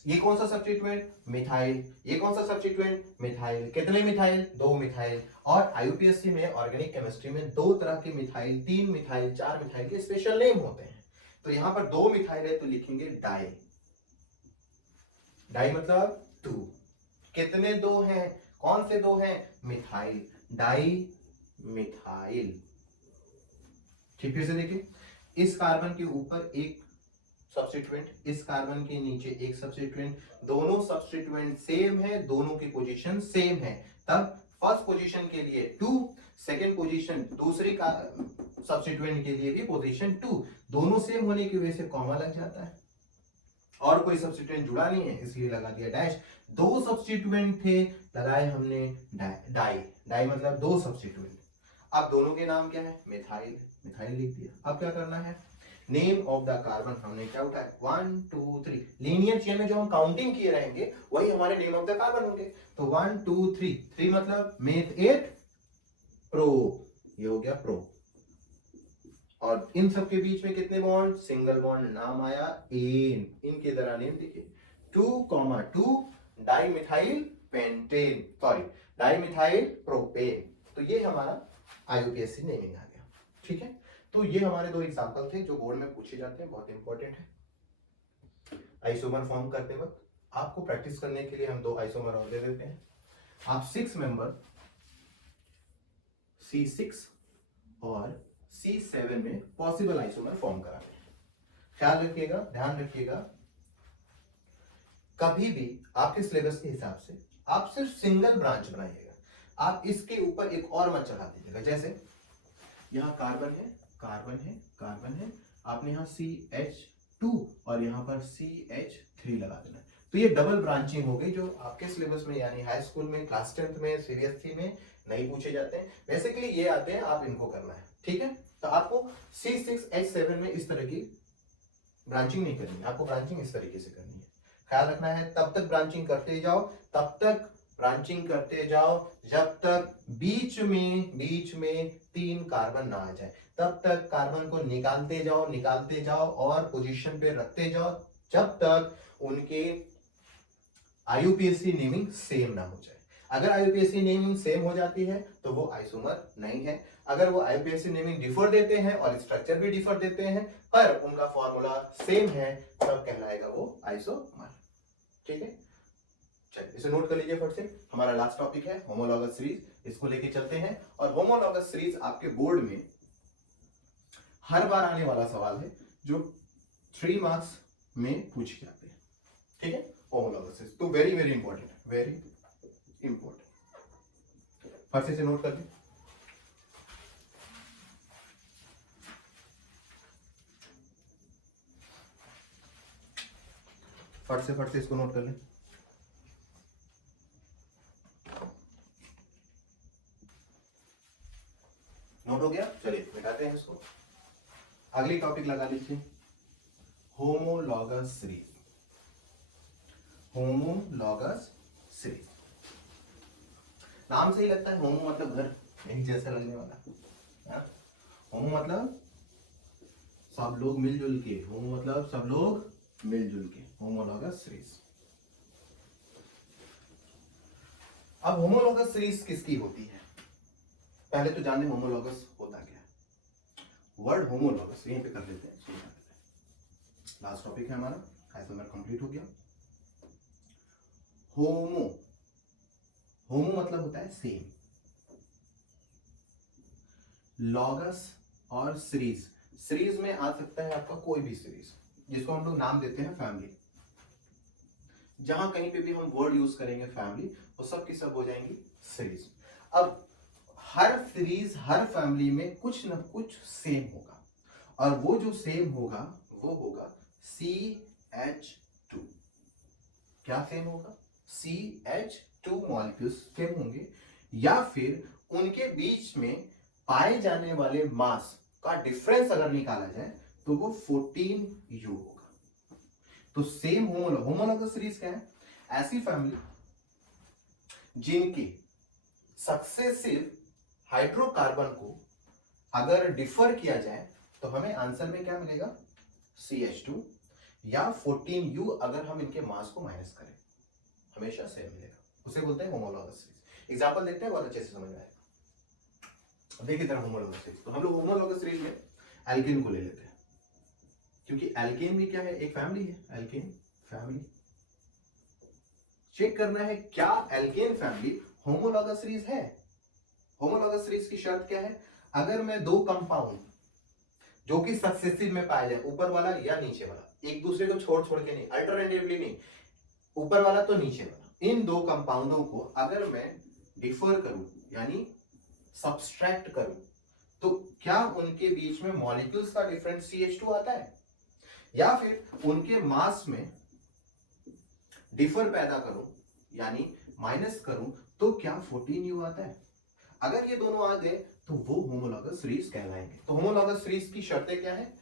ये कौन सा सब्स्टिट्यूएंट, मिथाइल, ये कौन सा सब्स्टिट्यूएंट, मिथाइल, कितने मिथाइल, 2 मिथाइल। और आईयूपीएससी में ऑर्गेनिक केमिस्ट्री में 2 तरह के मिथाइल, 3 मिथाइल, 4 मिथाइल के स्पेशल नेम होते हैं, तो यहां पर 2 मिथाइल है तो लिखेंगे डाई, डाई मतलब 2। कितने 2 हैं, कौन से 2 हैं, मिथाइल, डाई मिथाइल। ठीक, फिर से देखिए, इस कार्बन के ऊपर एक सब्स्टिट्यूएंट, इस कार्बन के नीचे एक सब्स्टिट्यूएंट, दोनों सब्स्टिट्यूएंट सेम है, दोनों की पोजीशन सेम है, तब फर्स्ट पोजीशन के लिए 2, सेकंड पोजीशन दूसरे का सब्स्टिट्यूएंट के लिए भी पोजीशन 2, दोनों सेम होने की वजह से कॉमा लग जाता है, और कोई सब्स्टिट्यूएंट जुड़ा नहीं है इसलिए लगा दिया डैश। 2 सब्स्टिट्यूएंट थे, लगाए हमने डाई, डाई मतलब 2 सब्स्टिट्यूएंट। अब दोनों के नाम क्या है, मिथाइल, मिथाइल लिख दिया। अब क्या करना है, नेम ऑफ द कार्बन हमने क्या उठाया, 1 2 3, लीनियर चेन में जो हम काउंटिंग किए रहेंगे वही हमारे नेम ऑफ द कार्बन होंगे, तो 1 2 3, 3 मतलब मेथ 8 प्रो, ये हो गया प्रो। और इन सब के बीच में कितने बॉन्ड, सिंगल बॉन्ड, नाम आया एन, इनके जरा नेम देखिए, 2,2 di methyl pentane, sorry di methyl propane, तो ये हमारा आईयूपीएससी नेमिंग आ गया। ठीक है, तो ये हमारे 2 एग्जांपल थे जो बोर्ड में पूछे जाते हैं, बहुत इंपॉर्टेंट है। आइसोमर फॉर्म करते वक्त आपको प्रैक्टिस करने के लिए हम 2 आइसोमर और दे देते हैं, आप 6 मेंबर C6 और C7 में पॉसिबल आइसोमर फॉर्म कराते हैं। ख्याल रखिएगा, ध्यान रखिएगा, कभी भी आपके सिलेबस के हिसाब से आप सिर्फ सिंगल ब्रांच बनाइएगा, आप इसके ऊपर एक और मत चढ़ा दीजिएगा। जैसे यहाँ कार्बन है, कार्बन है, कार्बन है, आपने यहाँ CH2 और यहाँ पर CH3 लगा देना है, तो ये डबल ब्रांचिंग हो गई, जो आपके सिलेबस में यानी हाई स्कूल में, क्लास 10th में, सीबीएसई में नहीं पूछे जाते हैं, बेसिकली ये आते हैं, आप इनको करना है। ठीक है, तो आपको C6H7 में इस तरह की ब्रांचिंग नहीं करनी है, आपको ब्रांचिंग इस तरीके से करनी है, ख्याल रखना है। तब तक ब्रांचिंग करते जाओ, तब तक ब्रांचिंग करते जाओ जब तक बीच में 3 कार्बन ना आ जाए, तब तक कार्बन को निकालते जाओ और पोजीशन पे रखते जाओ जब तक उनके आईयूपीएससी नेमिंग सेम ना हो जाए। अगर आईयूपीएससी नेमिंग सेम हो जाती है तो वो आइसोमर नहीं है, अगर वो आईयूपीएससी नेमिंग डिफर देते हैं और स्ट्रक्चर भी डिफर देते हैं पर उनका फॉर्मूला सेम है, तब कहलाएगा वो आइसोमर। ठीक है, चलिए इसे नोट कर लीजिए फट से। हमारा लास्ट टॉपिक है होमोलॉगस सीरीज, इसको लेके चलते हैं। और होमोलॉगस सीरीज आपके बोर्ड में हर बार आने वाला सवाल है जो 3 मार्क्स में पूछे जाते हैं। ठीक है, होमोलॉगस सीरीज तो very very important, very important, फट से नोट कर लीजिए। फट से इसको नोट कर लें। नोट हो गया, चलिए मिटाते हैं इसको। अगली टॉपिक लगा लीजिए, होमोलॉगस सीरीज। होमोलॉगस सीरीज नाम से ही लगता है, होमो मतलब घर, एक जैसा लगने वाला। होमो मतलब सब लोग मिलजुल के, होमो मतलब सब लोग मिलजुल के, होमोलॉगस सीरीज। अब होमोलॉगस सीरीज किसकी होती है, पहले तो जाने होमोलॉगस होता क्या है। वर्ड होमोलॉगस यहीं पे कर लेते हैं। लास्ट टॉपिक है हमारा, आइसोमर कंप्लीट हो गया। होमो, होमो मतलब होता है सेम, लॉगस और सीरीज, सीरीज में आ सकता है आपका कोई भी सीरीज जिसको हम लोग नाम देते हैं फैमिली। जहां कहीं पे भी हम वर्ड यूज करेंगे फैमिली, वो सब की सब हो जाएंगी सीरीज। अब हर सीरीज हर फैमिली में कुछ ना कुछ सेम होगा, और वो जो सेम होगा वो होगा CH2। क्या सेम होगा? CH2 मॉलिक्यूल्स सेम होंगे, या फिर उनके बीच में पाए जाने वाले मास का डिफरेंस अगर निकाला जाए तो वो 14U होगा। तो सेम होमोलॉगस सीरीज क्या है? ऐसी फैमिली जिनके सक्सेसिव हाइड्रोकार्बन को अगर डिफर किया जाए तो हमें आंसर में क्या मिलेगा? CH2, या 14U अगर हम इनके मास को माइनस करें, हमेशा सेम मिलेगा, उसे बोलते हैं होमोलॉगस सीरीज। एग्जांपल देखते हैं, बहुत अच्छे से समझ में आएगा। देखिए तरह होमोलॉगस सीरीज, तो हम लोग होमोलॉगस सीरीज में एल्केन को ले लेते हैं, क्योंकि एल्केन भी क्या है? एक फैमिली है, एल्केन फैमिली। चेक करना है क्या एल्केन फैमिली होमोलॉगस सीरीज है। होमोलॉगस सीरीज की शर्त क्या है? अगर मैं दो कंपाउंड जो कि सक्सेसिव में पाए जाए, ऊपर वाला या नीचे वाला, एक दूसरे को छोड़ छोड़ के नहीं, अल्टरनेटिवली नहीं, ऊपर वाला तो नीचे वाला, इन दो कंपाउंडों को अगर मैं डिफर करूं यानी सब्सट्रैक्ट करूं, तो क्या उनके बीच में मॉलिक्यूल्स का डिफरेंस CH2 आता है? या फिर उनके मास में डिफर पैदा करूं यानी माइनस करूं तो क्या 14U आता है? अगर ये दोनों आ गए तो वो होमोलॉगस सीरीज कहलाएंगे। तो होमोलॉगस सीरीज की शर्तें क्या है?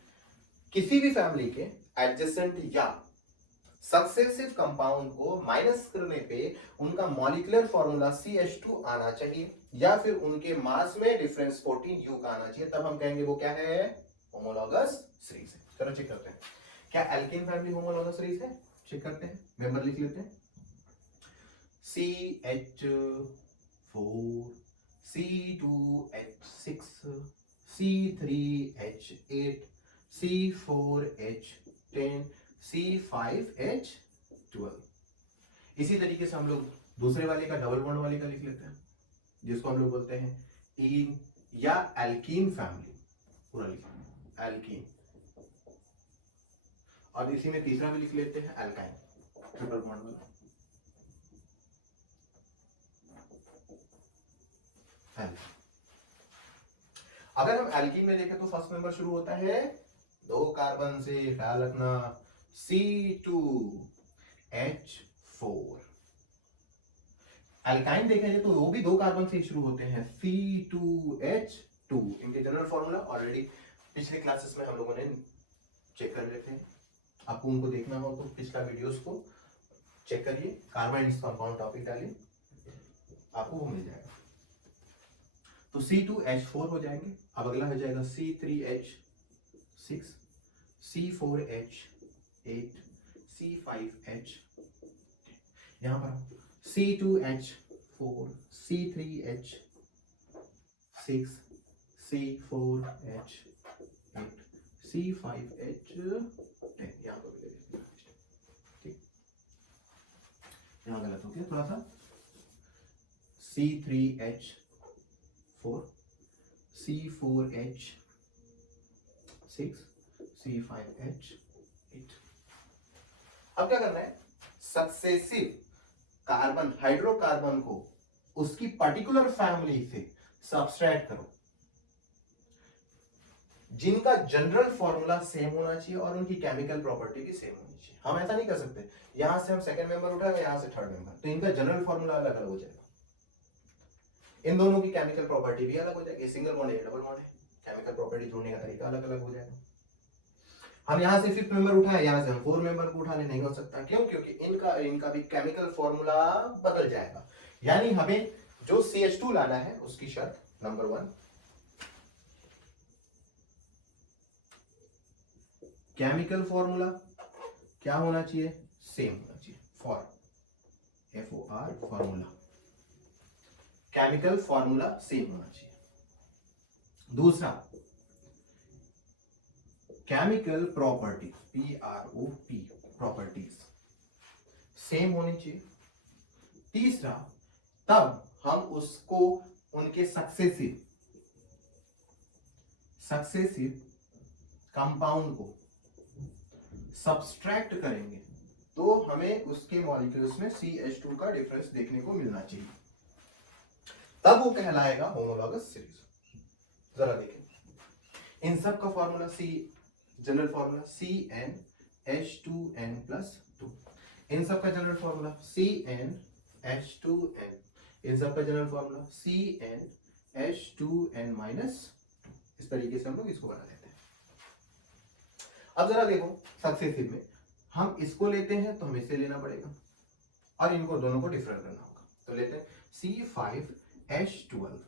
किसी भी फैमिली के एडजेसेंट या सक्सेसिव कंपाउंड को माइनस करने पे उनका मॉलिक्यूलर फॉर्मूला CH2 आना चाहिए, या फिर उनके मास में डिफरेंस 14U का आना चाहिए, तब हम कहेंगे वो क्या है? होमोलॉगस सीरीज है। चलो चेक करते हैं, क्या एल्केन फैमिली होमोलॉगस सीरीज है? चेक करते हैं, मेंबर लिख लेते हैं। CH4, C2H6, C3H8, C4H10, C5H12। इसी तरीके से हम लोग दूसरे वाले का, डबल बॉन्ड वाले का लिख लेते हैं, जिसको हम लोग बोलते हैं इन या एल्कीन फैमिली, पूरा लिखेंगे एल्कीन। और इसी में तीसरा भी लिख लेते हैं एल्काइन, ट्रिपल बॉन्ड वाला। अगर हम एल्कीन में देखें तो फर्स्ट नंबर शुरू होता है दो कार्बन से, ख्याल रखना, C2H4। एल्काइन देखा जाए तो वो भी दो कार्बन से शुरू होते हैं, C2H2। इनके जनरल फॉर्मूला ऑलरेडी पिछले क्लासेस में हम लोगों ने चेक कर लेते हैं। आपको उनको देखना हो तो पिछला वीडियोस को चेक करिए, कार्बाइन कंपाउंड टॉपिक डालिए, आपको वो मिल जाएगा। तो C2H4 हो जाएंगे। अब अगला हो जाएगा C3H6, C4H8, C5H। यहां पर C2H4, C3H6, C4H8, C5H10। यहां पर ठीक, यहां गलत हो गया थोड़ा सा। C3H4, C4H6, C5H8। अब क्या करना है? सक्सेसिव कार्बन, हाइड्रोकार्बन को उसकी पर्टिकुलर फैमिली से सब्सट्रैक्ट करो, जिनका जनरल फॉर्मूला सेम होना चाहिए और उनकी केमिकल प्रॉपर्टी भी सेम होनी चाहिए। हम ऐसा नहीं कर सकते यहां से हम सेकंड मेंबर उठाएंगे, यहां से थर्ड मेंबर, तो इनका जनरल फॉर्मूला अलग अलग हो जाएगा, इन दोनों की केमिकल प्रॉपर्टी भी अलग हो जाएगी। सिंगल बॉन्ड है, डबल बॉन्ड है, केमिकल प्रॉपर्टी जोड़ने का तरीका अलग अलग हो जाएगा। हम यहां से फिफ्थ मेंबर उठाए, यहां से हम फोर मेंबर को उठाने नहीं हो सकता, क्यों? क्योंकि इनका भी केमिकल फॉर्मूला बदल जाएगा। यानी हमें जो CH2 लाना है उसकी शर्त नंबर 1, केमिकल फॉर्मूला क्या होना चाहिए? सेम होना चाहिए। For FOR formula, chemical formula same होना चाहिए। दूसरा, chemical properties, PROP properties same होनी चाहिए। तीसरा, तब हम उसको उनके सक्सेसिव कंपाउंड को सब्सट्रैक्ट करेंगे तो हमें उसके मॉलिक्यूल्स में CH2 का डिफरेंस देखने को मिलना चाहिए, तब वो कहलाएगा होमोलॉगस सीरीज। जरा देखें इन सब का फॉर्मूला, जनरल फॉर्मूला CnH2n+2, इन सब का जनरल फॉर्मूला CnH2n, इन सब का जनरल फॉर्मूला CnH2n-2। इस तरीके से हम लोग इसको बना लेते हैं। अब जरा देखो सक्सेसिव में हम इसको लेते हैं तो हमें इसे लेना पड़ेगा और इनको दोनों को डिफरेंट करना होगा। तो लेते हैं C5H12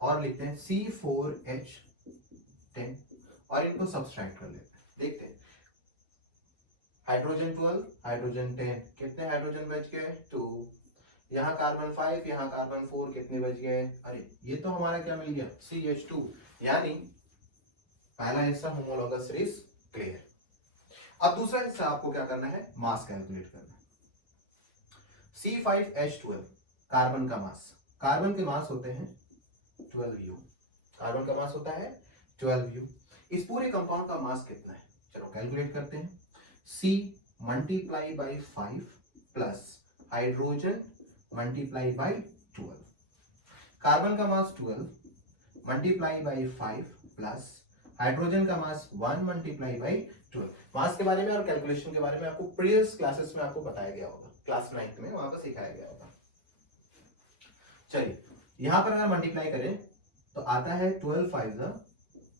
और लिखते हैं C4H10 और इनको सब्सट्रैक्ट कर लेते हैं। देखते हैं हाइड्रोजन 12, हाइड्रोजन 10, कितने हाइड्रोजन बच गए? 2। यहाँ कार्बन 5, यहाँ कार्बन 4, कितने बच गए? अरे ये तो हमारा क्या मिल गया? CH2। यानी पहला हिस्सा होमोलॉगस सीरीज क्लियर। अब दूसरा हिस्सा आपको क्या करना है? मास कैलकुलेट करना है। C5H12 कार्बन का मास, कार्बन के मास होते हैं 12U, कार्बन का मास होता है 12U। इस पूरे कंपाउंड का मास कितना है? चलो कैलकुलेट करते हैं। C multiply by 5 plus hydrogen multiply by 12, carbon का मास 12 मल्टीप्लाई बाई 5 प्लस हाइड्रोजन का मास 1 मल्टीप्लाई बाई 12। मास के बारे में और कैलकुलेशन के बारे में आपको प्रीवियस क्लासेस में आपको बताया गया होगा, क्लास 9th में वहां पर सिखाया गया होगा। चलिए यहां पर अगर मल्टीप्लाई करें तो आता है 12 5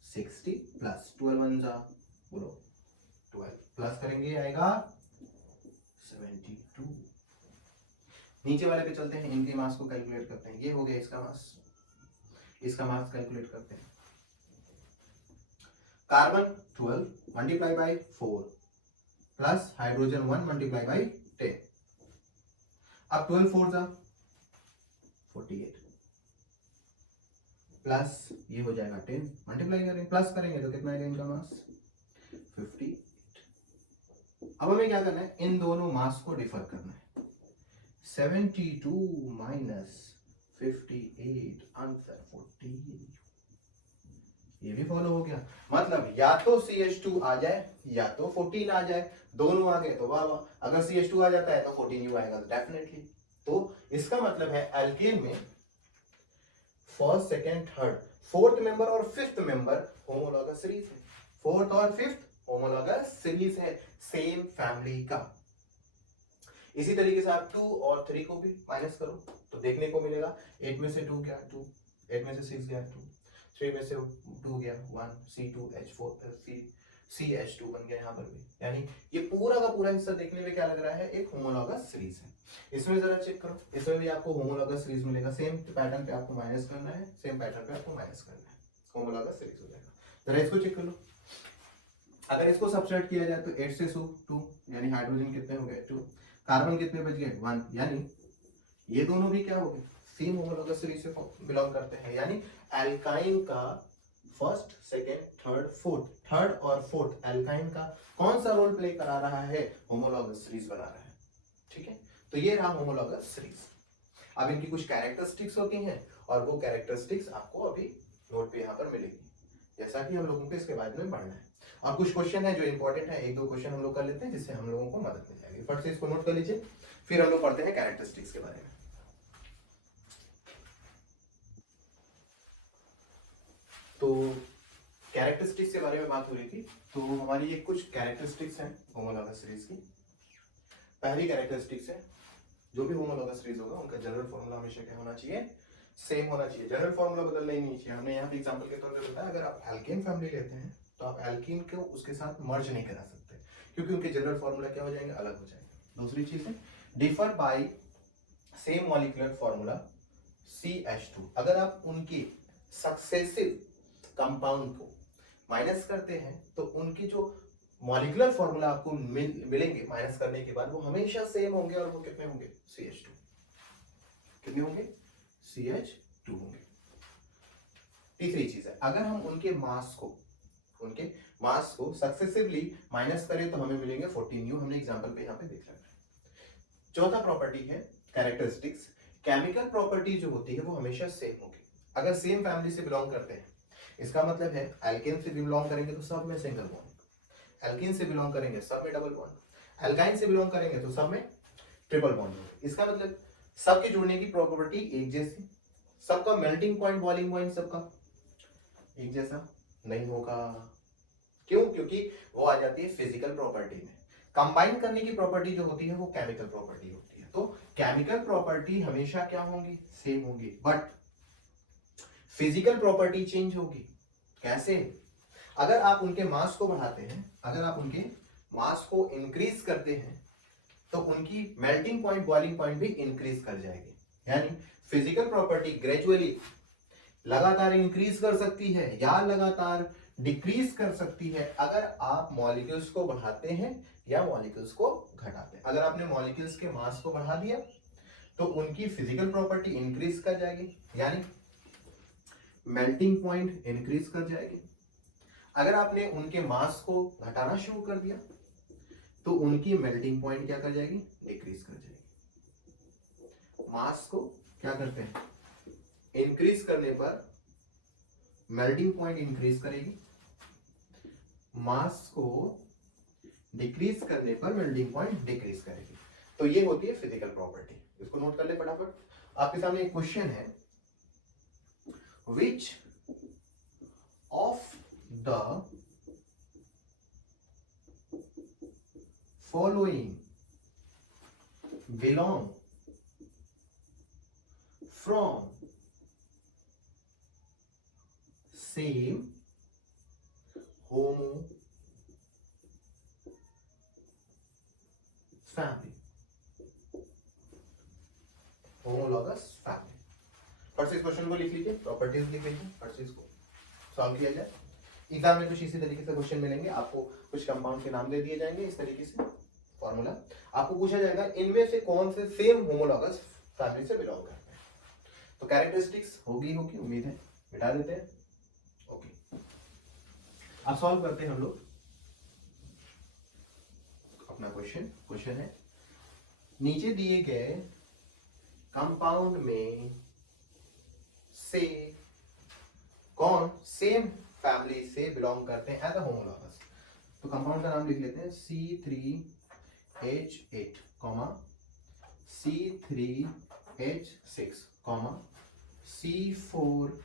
60 प्लस 12 1 बोलो 12 प्लस करेंगे आएगा 72। नीचे वाले पे चलते हैं, इनके मास को कैलकुलेट करते हैं। ये हो गया इसका मास, इसका मास कैलकुलेट करते हैं। Carbon 12 multiply by 4 plus hydrogen 1 multiply by 10। अब 12 4 48 प्लस ये हो जाएगा 10, मल्टीप्लाई करेंगे प्लस करेंगे तो कितना आएगा इनका मास? 58। अब हमें क्या करना है? इन दोनों मास को डिफर करना है। 72 माइनस 58 आंसर 48। ये भी फॉलो हो गया। मतलब या तो CH2 आ जाए या तो 14 आ जाए, दोनों आ गए तो वाह वाह। अगर CH2 आ जाता है तो 14U आएगा डेफिनेटली। तो इसका मतलब है एल्केन में first second third fourth member और फिफ्थ मेंबर होमोलॉगस सीरीज है। फोर्थ और फिफ्थ होमोलॉगस सीरीज है सेम फैमिली का। इसी तरीके से आप 2 और 3 को भी माइनस करो तो देखने को मिलेगा 8 में से 2 गया 2, 8 में से 6 गया 2, 3 में से 2 गया 1, C2H4 CH2 बन गया यहाँ पर भी। यानी ये पूरा का पूरा हिस्सा देखने में क्या लग रहा है? एक होमोलॉगस सीरीज है। इसमें जरा चेक करो, इसमें भी आपको होमोलॉगस सीरीज मिलेगा। सेम पैटर्न पे आपको माइनस करना है, सेम पैटर्न पे आपको माइनस करना है, होमोलॉगस सीरीज हो जाएगा। जरा इसको चेक कर लो। अगर इसको सब्सट्रैक्ट किया जाए तो 8 से 2 यानी हाइड्रोजन कितने हो गए? 2, कार्बन कितने बच गए? 1। यानी ये दोनों भी क्या हो गए? सेम होमोलॉगस सीरीज से बिलोंग करते हैं। यानी एल्काइन का first second third fourth, third और फोर्थ एल्काइन का कौन सा रोल प्ले करा रहा है? होमोलॉगस सीरीज बना रहा है। ठीक है, तो ये रहा होमोलॉगस सीरीज। अब इनकी कुछ कैरेक्टरिस्टिक्स होती हैं और वो कैरेक्टरिस्टिक्स आपको अभी नोट पे यहाँ पर मिलेगी, जैसा कि हम लोगों को इसके बारे में पढ़ना है। और कुछ क्वेश्चन है जो इंपॉर्टेंट है, 1-2 क्वेश्चन हम लोग कर लेते हैं जिससे हम लोगों को मदद मिल जाएगी। फट से इसको नोट कर लीजिए, फिर हम लोग पढ़ते हैं कैरेक्टरिस्टिक्स के बारे में। तो कैरेक्टरिस्टिक्स के बारे में बात हो रही थी, तो हमारी ये कुछ कैरेक्टरिस्टिक्स हैं होमोलॉगस सीरीज की। पहली कैरेक्टरिस्टिक्स है, जो भी होमोलॉगस सीरीज होगा उनका जनरल फॉर्मूला हमेशा क्या होना चाहिए? सेम होना चाहिए। जनरल फॉर्मूला बदलना ही नहीं चाहिए। हमने यहाँ पे एग्जांपल के तौर पे बताया, अगर आप एल्केन फैमिली लेते हैं तो आप एल्कीन को उसके साथ मर्ज नहीं करा सकते, क्योंकि उनके जनरल फॉर्मूला क्या हो जाएंगे? अलग हो जाएंगे। दूसरी चीज है differ by same molecular formula CH2। अगर आप उनकी सक्सेसिव कंपाउंड को माइनस करते हैं तो उनकी जो मॉलिक्यूलर फॉर्मूला आपको मिलेंगे माइनस करने के बाद, वो हमेशा सेम होंगे। और वो कितने होंगे? CH2। कितने होंगे? CH2 होंगे। तीसरी चीज है, अगर हम उनके मास को उनके मास को सक्सेसिवली माइनस करें तो हमें मिलेंगे 14u। हमने एग्जांपल पे यहाँ पे देख लिया। चौथा प्रॉपर्टी है कैरेक्टरिस्टिक्स। केमिकल प्रॉपर्टी जो होती है वो हमेशा सेम होगी। अगर सेम फैमिली से बिलोंग करते हैं, इसका मतलब है एल्केन से बिलोंग करेंगे तो सब में सिंगल बॉन्ड, एल्कीन से बिलोंग करेंगे सब में डबल बॉन्ड, एल्काइन से बिलोंग करेंगे तो सब में ट्रिपल बॉन्ड। इसका मतलब सबके जुड़ने की प्रॉपर्टी एक जैसी, सबका मेल्टिंग पॉइंट बॉइलिंग पॉइंट सबका एक जैसा नहीं होगा। क्यों? क्योंकि वो आ जाती है फिजिकल प्रॉपर्टी में। कंबाइन करने की प्रॉपर्टी जो होती है वो केमिकल प्रॉपर्टी होती है। तो केमिकल प्रॉपर्टी हमेशा क्या होंगी? सेम होंगी, बट फिजिकल प्रॉपर्टी चेंज होगी। कैसे? अगर आप उनके मास को बढ़ाते हैं, अगर आप उनके मास को इंक्रीज करते हैं तो उनकी मेल्टिंग पॉइंट बॉइलिंग पॉइंट भी इंक्रीज कर जाएगी। यानी फिजिकल प्रॉपर्टी ग्रेजुअली लगातार इंक्रीज कर सकती है या लगातार डिक्रीज कर सकती है अगर आप मॉलिक्यूल्स को बढ़ाते हैं या मॉलिक्यूल्स को घटाते हैं। अगर आपने मॉलिक्यूल्स के मास को बढ़ा दिया तो उनकी फिजिकल प्रॉपर्टी इंक्रीज कर जाएगी, यानी मेल्टिंग पॉइंट इंक्रीज कर जाएगी। अगर आपने उनके मास को घटाना शुरू कर दिया तो उनकी मेल्टिंग पॉइंट क्या कर जाएगी? डिक्रीज कर जाएगी। मास को क्या करते हैं? इंक्रीज करने पर मेल्टिंग पॉइंट इंक्रीज करेगी, मास को डिक्रीज करने पर मेल्टिंग पॉइंट डिक्रीज करेगी। तो ये होती है फिजिकल प्रॉपर्टी। इसको नोट कर ले फटाफट। आपके सामने एक क्वेश्चन है, which of the following belong from same homo family, homologous family. फट से इस क्वेश्चन को लिख लीजिए, प्रॉपर्टीज लिख लीजिए, फट से इसको सॉल्व किया जाए। एग्जाम में कुछ इसी तरीके से क्वेश्चन मिलेंगे, आपको कुछ कंपाउंड के नाम दे दिए जाएंगे इस तरीके से फॉर्मूला। आपको पूछा जाएगा इनमें से कौन से सेम होमोलॉगस फैमिली से बिलोंग करते हैं। तो कैरेक्टरिस्टिक्स होगी उम्मीद है, मिटा देते हैं। ओके, अब सॉल्व करते हैं हम लोग अपना क्वेश्चन है, नीचे दिए गए कंपाउंड में से कौन सेम फैमिली से बिलोंग करते हैं एज अ होमोलॉगस। तो कंपाउंड का नाम लिख लेते हैं C3H8, C3H6, C4H8,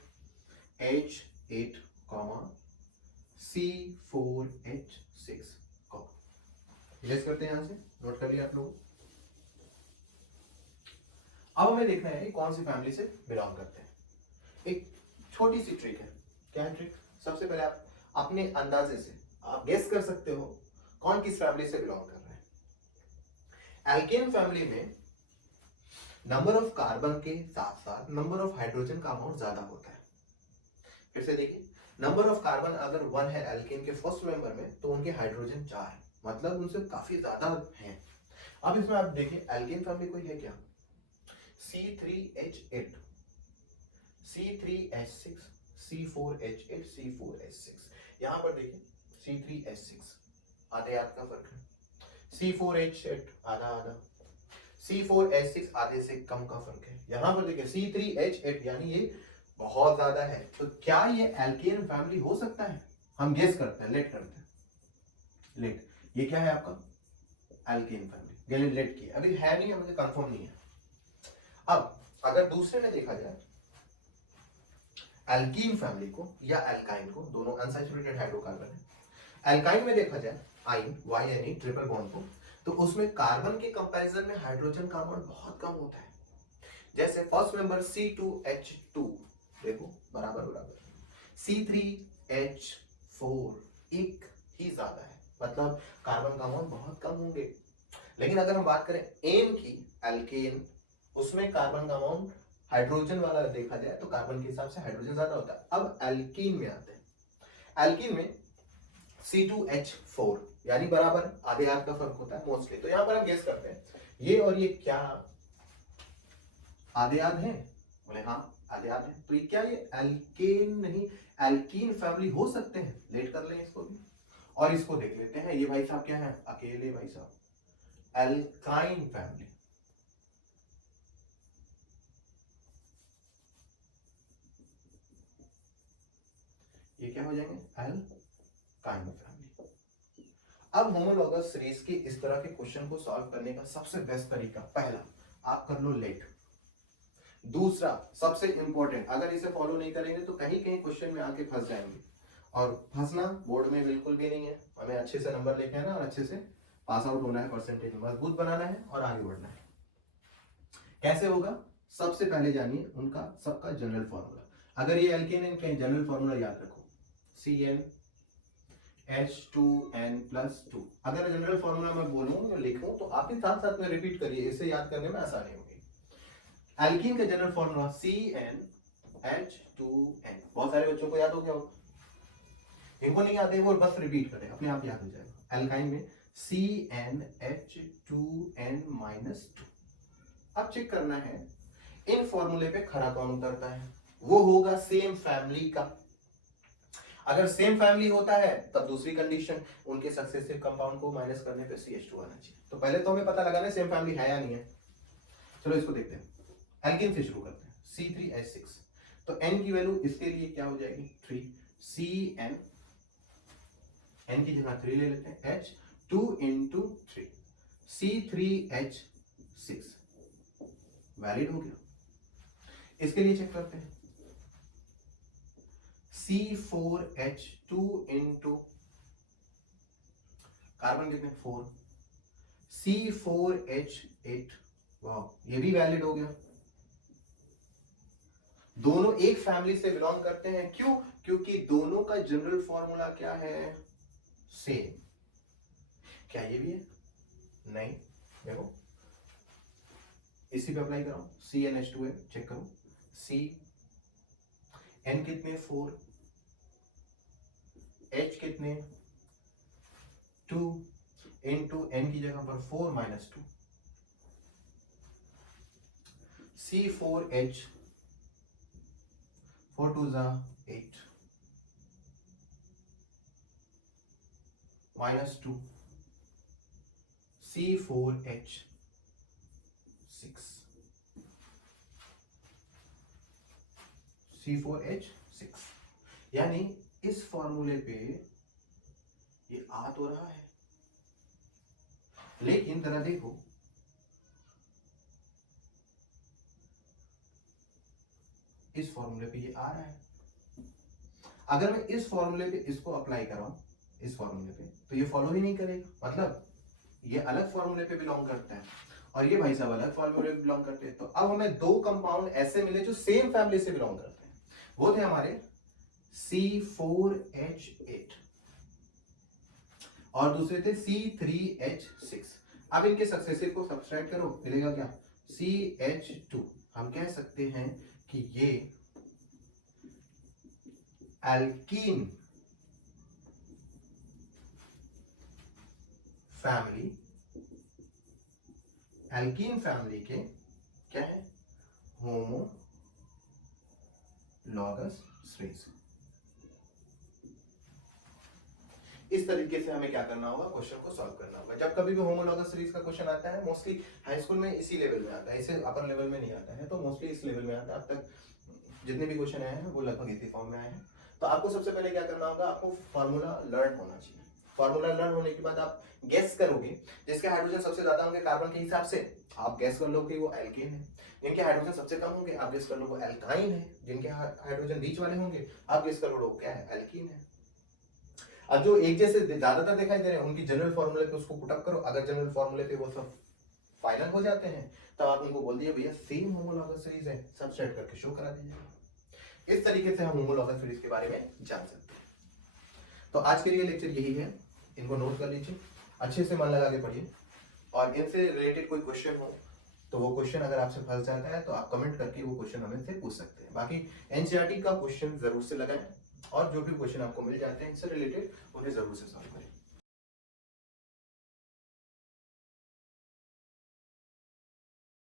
C4H6। Guess करते हैं, यहां से नोट कर लिया आप लोग। अब हमें देखना है कौन सी फैमिली से बिलोंग करते हैं। एक छोटी सी ट्रिक है। क्या है ट्रिक? सबसे पहले आप अपने अंदाजे से आप गेस कर सकते हो कौन किस फैमिली से बिलोंग कर रहा है। एल्केन फैमिली में नंबर ऑफ कार्बन के साथ साथ नंबर ऑफ हाइड्रोजन का अमाउंट ज्यादा होता है। फिर से देखिए, नंबर ऑफ कार्बन अगर 1 है एल्केन के फर्स्ट मेंबर में तो उनके हाइड्रोजन 4 है, मतलब उनसे काफी ज्यादा हैं। अब इसमें आप देखिए एल्केन फैमिली कोई है क्या? C3H8, C3H6, C4H8, C4H6। यहां पर देखिए C3H6 आधे आध का फर्क है, C4H8 आधा आधा, C4H6 आधे से कम का फर्क है। यहां पर देखिए C3H8 यानी ये बहुत ज्यादा है। तो क्या ये एल्केन फैमिली हो सकता है? हम गेस करते हैं, लेट करते हैं। लेट, ये क्या है आपका? Alkene family. लेट किया, अभी है नहीं, मुझे कंफर्म नहीं है। अब अगर दूसरे में देखा जाए एल्कीन फैमिली को या एल्काइन को, दोनों अनसैचुरेटेड हाइड्रोकार्बन है। एल्काइन में देखा जाए आइन YNE ट्रिपल बॉन्ड को, तो उसमें कार्बन के कंपैरिजन में हाइड्रोजन का अमाउंट बहुत कम होता है। जैसे फर्स्ट मेंबर C2H2 देखो बराबर बराबर, C3H4 एक ही ज्यादा है, मतलब कार्बन का अमाउंट बहुत कम होंगे। लेकिन अगर हम बात करें एन की, एल्केन, उसमें कार्बन का अमाउंट हाइड्रोजन वाला देखा जाए तो कार्बन के हिसाब से हाइड्रोजन ज्यादा होता है। अब एल्कीन में आते हैं, एल्कीन में C2H4 यानी बराबर आधे आध का फर्क होता है मोस्टली। तो यहां पर हम गेस करते हैं ये और ये क्या आधे आध है? बोले हाँ, याद है। तो ये क्या, ये एल्केन नहीं एल्कीन फैमिली हो सकते हैं, लेट कर लें इसको भी और इसको देख लेते हैं। ये भाई साहब क्या है, अकेले भाई साहब एल्काइन फैमिली। ये क्या हो जाएंगे, एल्काइन फैमिली। अब होमोलॉगस सीरीज की इस तरह के क्वेश्चन को सॉल्व करने का सबसे बेस्ट तरीका, पहला आप कर लो लेट। दूसरा सबसे इंपॉर्टेंट, अगर इसे फॉलो नहीं करेंगे तो कहीं कहीं क्वेश्चन में आके फंस जाएंगे, और फंसना बोर्ड में बिल्कुल भी नहीं है। हमें अच्छे से नंबर लेके आना और अच्छे से पास आउट होना है, परसेंटेज मजबूत बनाना है और आगे बढ़ना है। कैसे होगा, सबसे पहले जानिए उनका सबका जनरल फॉर्मूला। अगर ये एल्केन का जनरल फॉर्मूला याद रखो, CnH2n+2। अगर जनरल फॉर्मूला मैं बोलूं लिखूं तो आप भी साथ साथ में रिपीट करिए, इसे याद करने में आसानी होगी। एल्कीन का जनरल फॉर्मूला CnH2n। बहुत सारे बच्चों को याद हो गया हो, इनको नहीं याद है वो बस रिपीट करें, अपने आप याद हो जाएगा। एल्काइन में CnH2n-2। अब चेक करना है इन फॉर्मूले पे खरा कौन उतरता है, वो होगा सेम फैमिली का। अगर सेम फैमिली होता है तब दूसरी कंडीशन, उनके सक्सेसिव कंपाउंड को माइनस करने पे CH2 आना चाहिए। तो पहले तो हमें पता लगाना है सेम फैमिली है या नहीं है। चलो इसको देखते हैं, एल्कीन से शुरू करते हैं, C3H6। तो n की वैल्यू इसके लिए क्या हो जाएगी 3, Cn, n की जगह 3 ले लेते हैं, H 2 × 3 C3H6 वैलिड हो गया। इसके लिए चेक करते हैं, C4H2 × कार्बन कितने 4, C4H8, वाह ये भी वैलिड हो गया। दोनों एक फैमिली से बिलोंग करते हैं, क्यों, क्योंकि दोनों का जनरल फॉर्मूला क्या है, सेम। क्या ये भी है, नहीं, देखो इसी पे अप्लाई कराओ, CnH2n चेक करो, C n कितने 4, H कितने 2 × n की जगह पर 4 - 2, C4H 4 2 8 -2 C4H6 C4H6। यानी इस फॉर्मूले पे ये आ तो रहा है, लेकिन जरा देखो इस फॉर्मूले पे ये आ रहा है। अगर मैं इस फॉर्मूले पे इसको अप्लाई कराऊं इस फॉर्मूले पे, तो ये फॉलो ही नहीं करेगा, मतलब ये अलग फॉर्मूले पे बिलोंग करता है और ये भाई साहब अलग फॉर्मूले पे बिलोंग करते हैं। तो अब हमें दो कंपाउंड ऐसे मिले जो सेम फैमिली से बिलोंग करते हैं, वो थे हमारे C4H8 और दूसरे थे C3H6। अब इनके सक्सेसिव को सब्सट्रैक्ट करो, मिलेगा क्या, CH2। हम कह सकते हैं कि ये एल्कीन फैमिली के क्या है, होमोलॉगस सीरीज। इस तरीके से हमें क्या करना होगा, क्वेश्चन को सॉल्व करना होगा। जब कभी भी होमोलॉगस सीरीज का क्वेश्चन आता है, मोस्टली हाई स्कूल में इसी लेवल में आता है, इसे अपर लेवल में नहीं आता है, तो मोस्टली इस लेवल में आता है। अब तक जितने भी क्वेश्चन आए हैं वो लगभग इसी फॉर्म में आए हैं। तो आपको सबसे पहले क्या करना होगा, आपको फार्मूला लर्न होना चाहिए। फार्मूला लर्न होने के बाद आप गेस करोगे, जिसके हाइड्रोजन सबसे ज्यादा होंगे कार्बन के हिसाब से आप गेस कर लो कि वो एल्केन है, जिनके हाइड्रोजन सबसे कम होंगे आप गेस कर लो वो एल्काइन है, जिनके हाइड्रोजन बीच वाले होंगे आप गेस कर लो क्या है, एल्कीन है। अब जो एक जैसे ज्यादातर दिखाई दे रहे हैं उनकी जनरल फॉर्मूले पे उसको पुट अप करो, अगर जनरल फॉर्मूले पे वो सब फाइनल हो जाते हैं तब आप उनको बोल दिए भैया सेम होमोलॉगस सीरीज है, सब्सट्रैक्ट करके शो करा दीजिएगा। इस तरीके से हम होमोलॉगस सीरीज के बारे में जान सकते हैं। तो आज के लिए लेक्चर यही है, इनको नोट कर लीजिए, अच्छे से मन लगा के पढ़िए, और इनसे रिलेटेड कोई क्वेश्चन हो तो वो क्वेश्चन अगर आपसे फंस जाता है तो आप कमेंट करके वो क्वेश्चन हमें से पूछ सकते हैं। बाकी एनसीईआरटी का क्वेश्चन जरूर से लगाएं और जो भी क्वेश्चन आपको मिल जाते हैं इनसे रिलेटेड उन्हें जरूर से सॉल्व करें।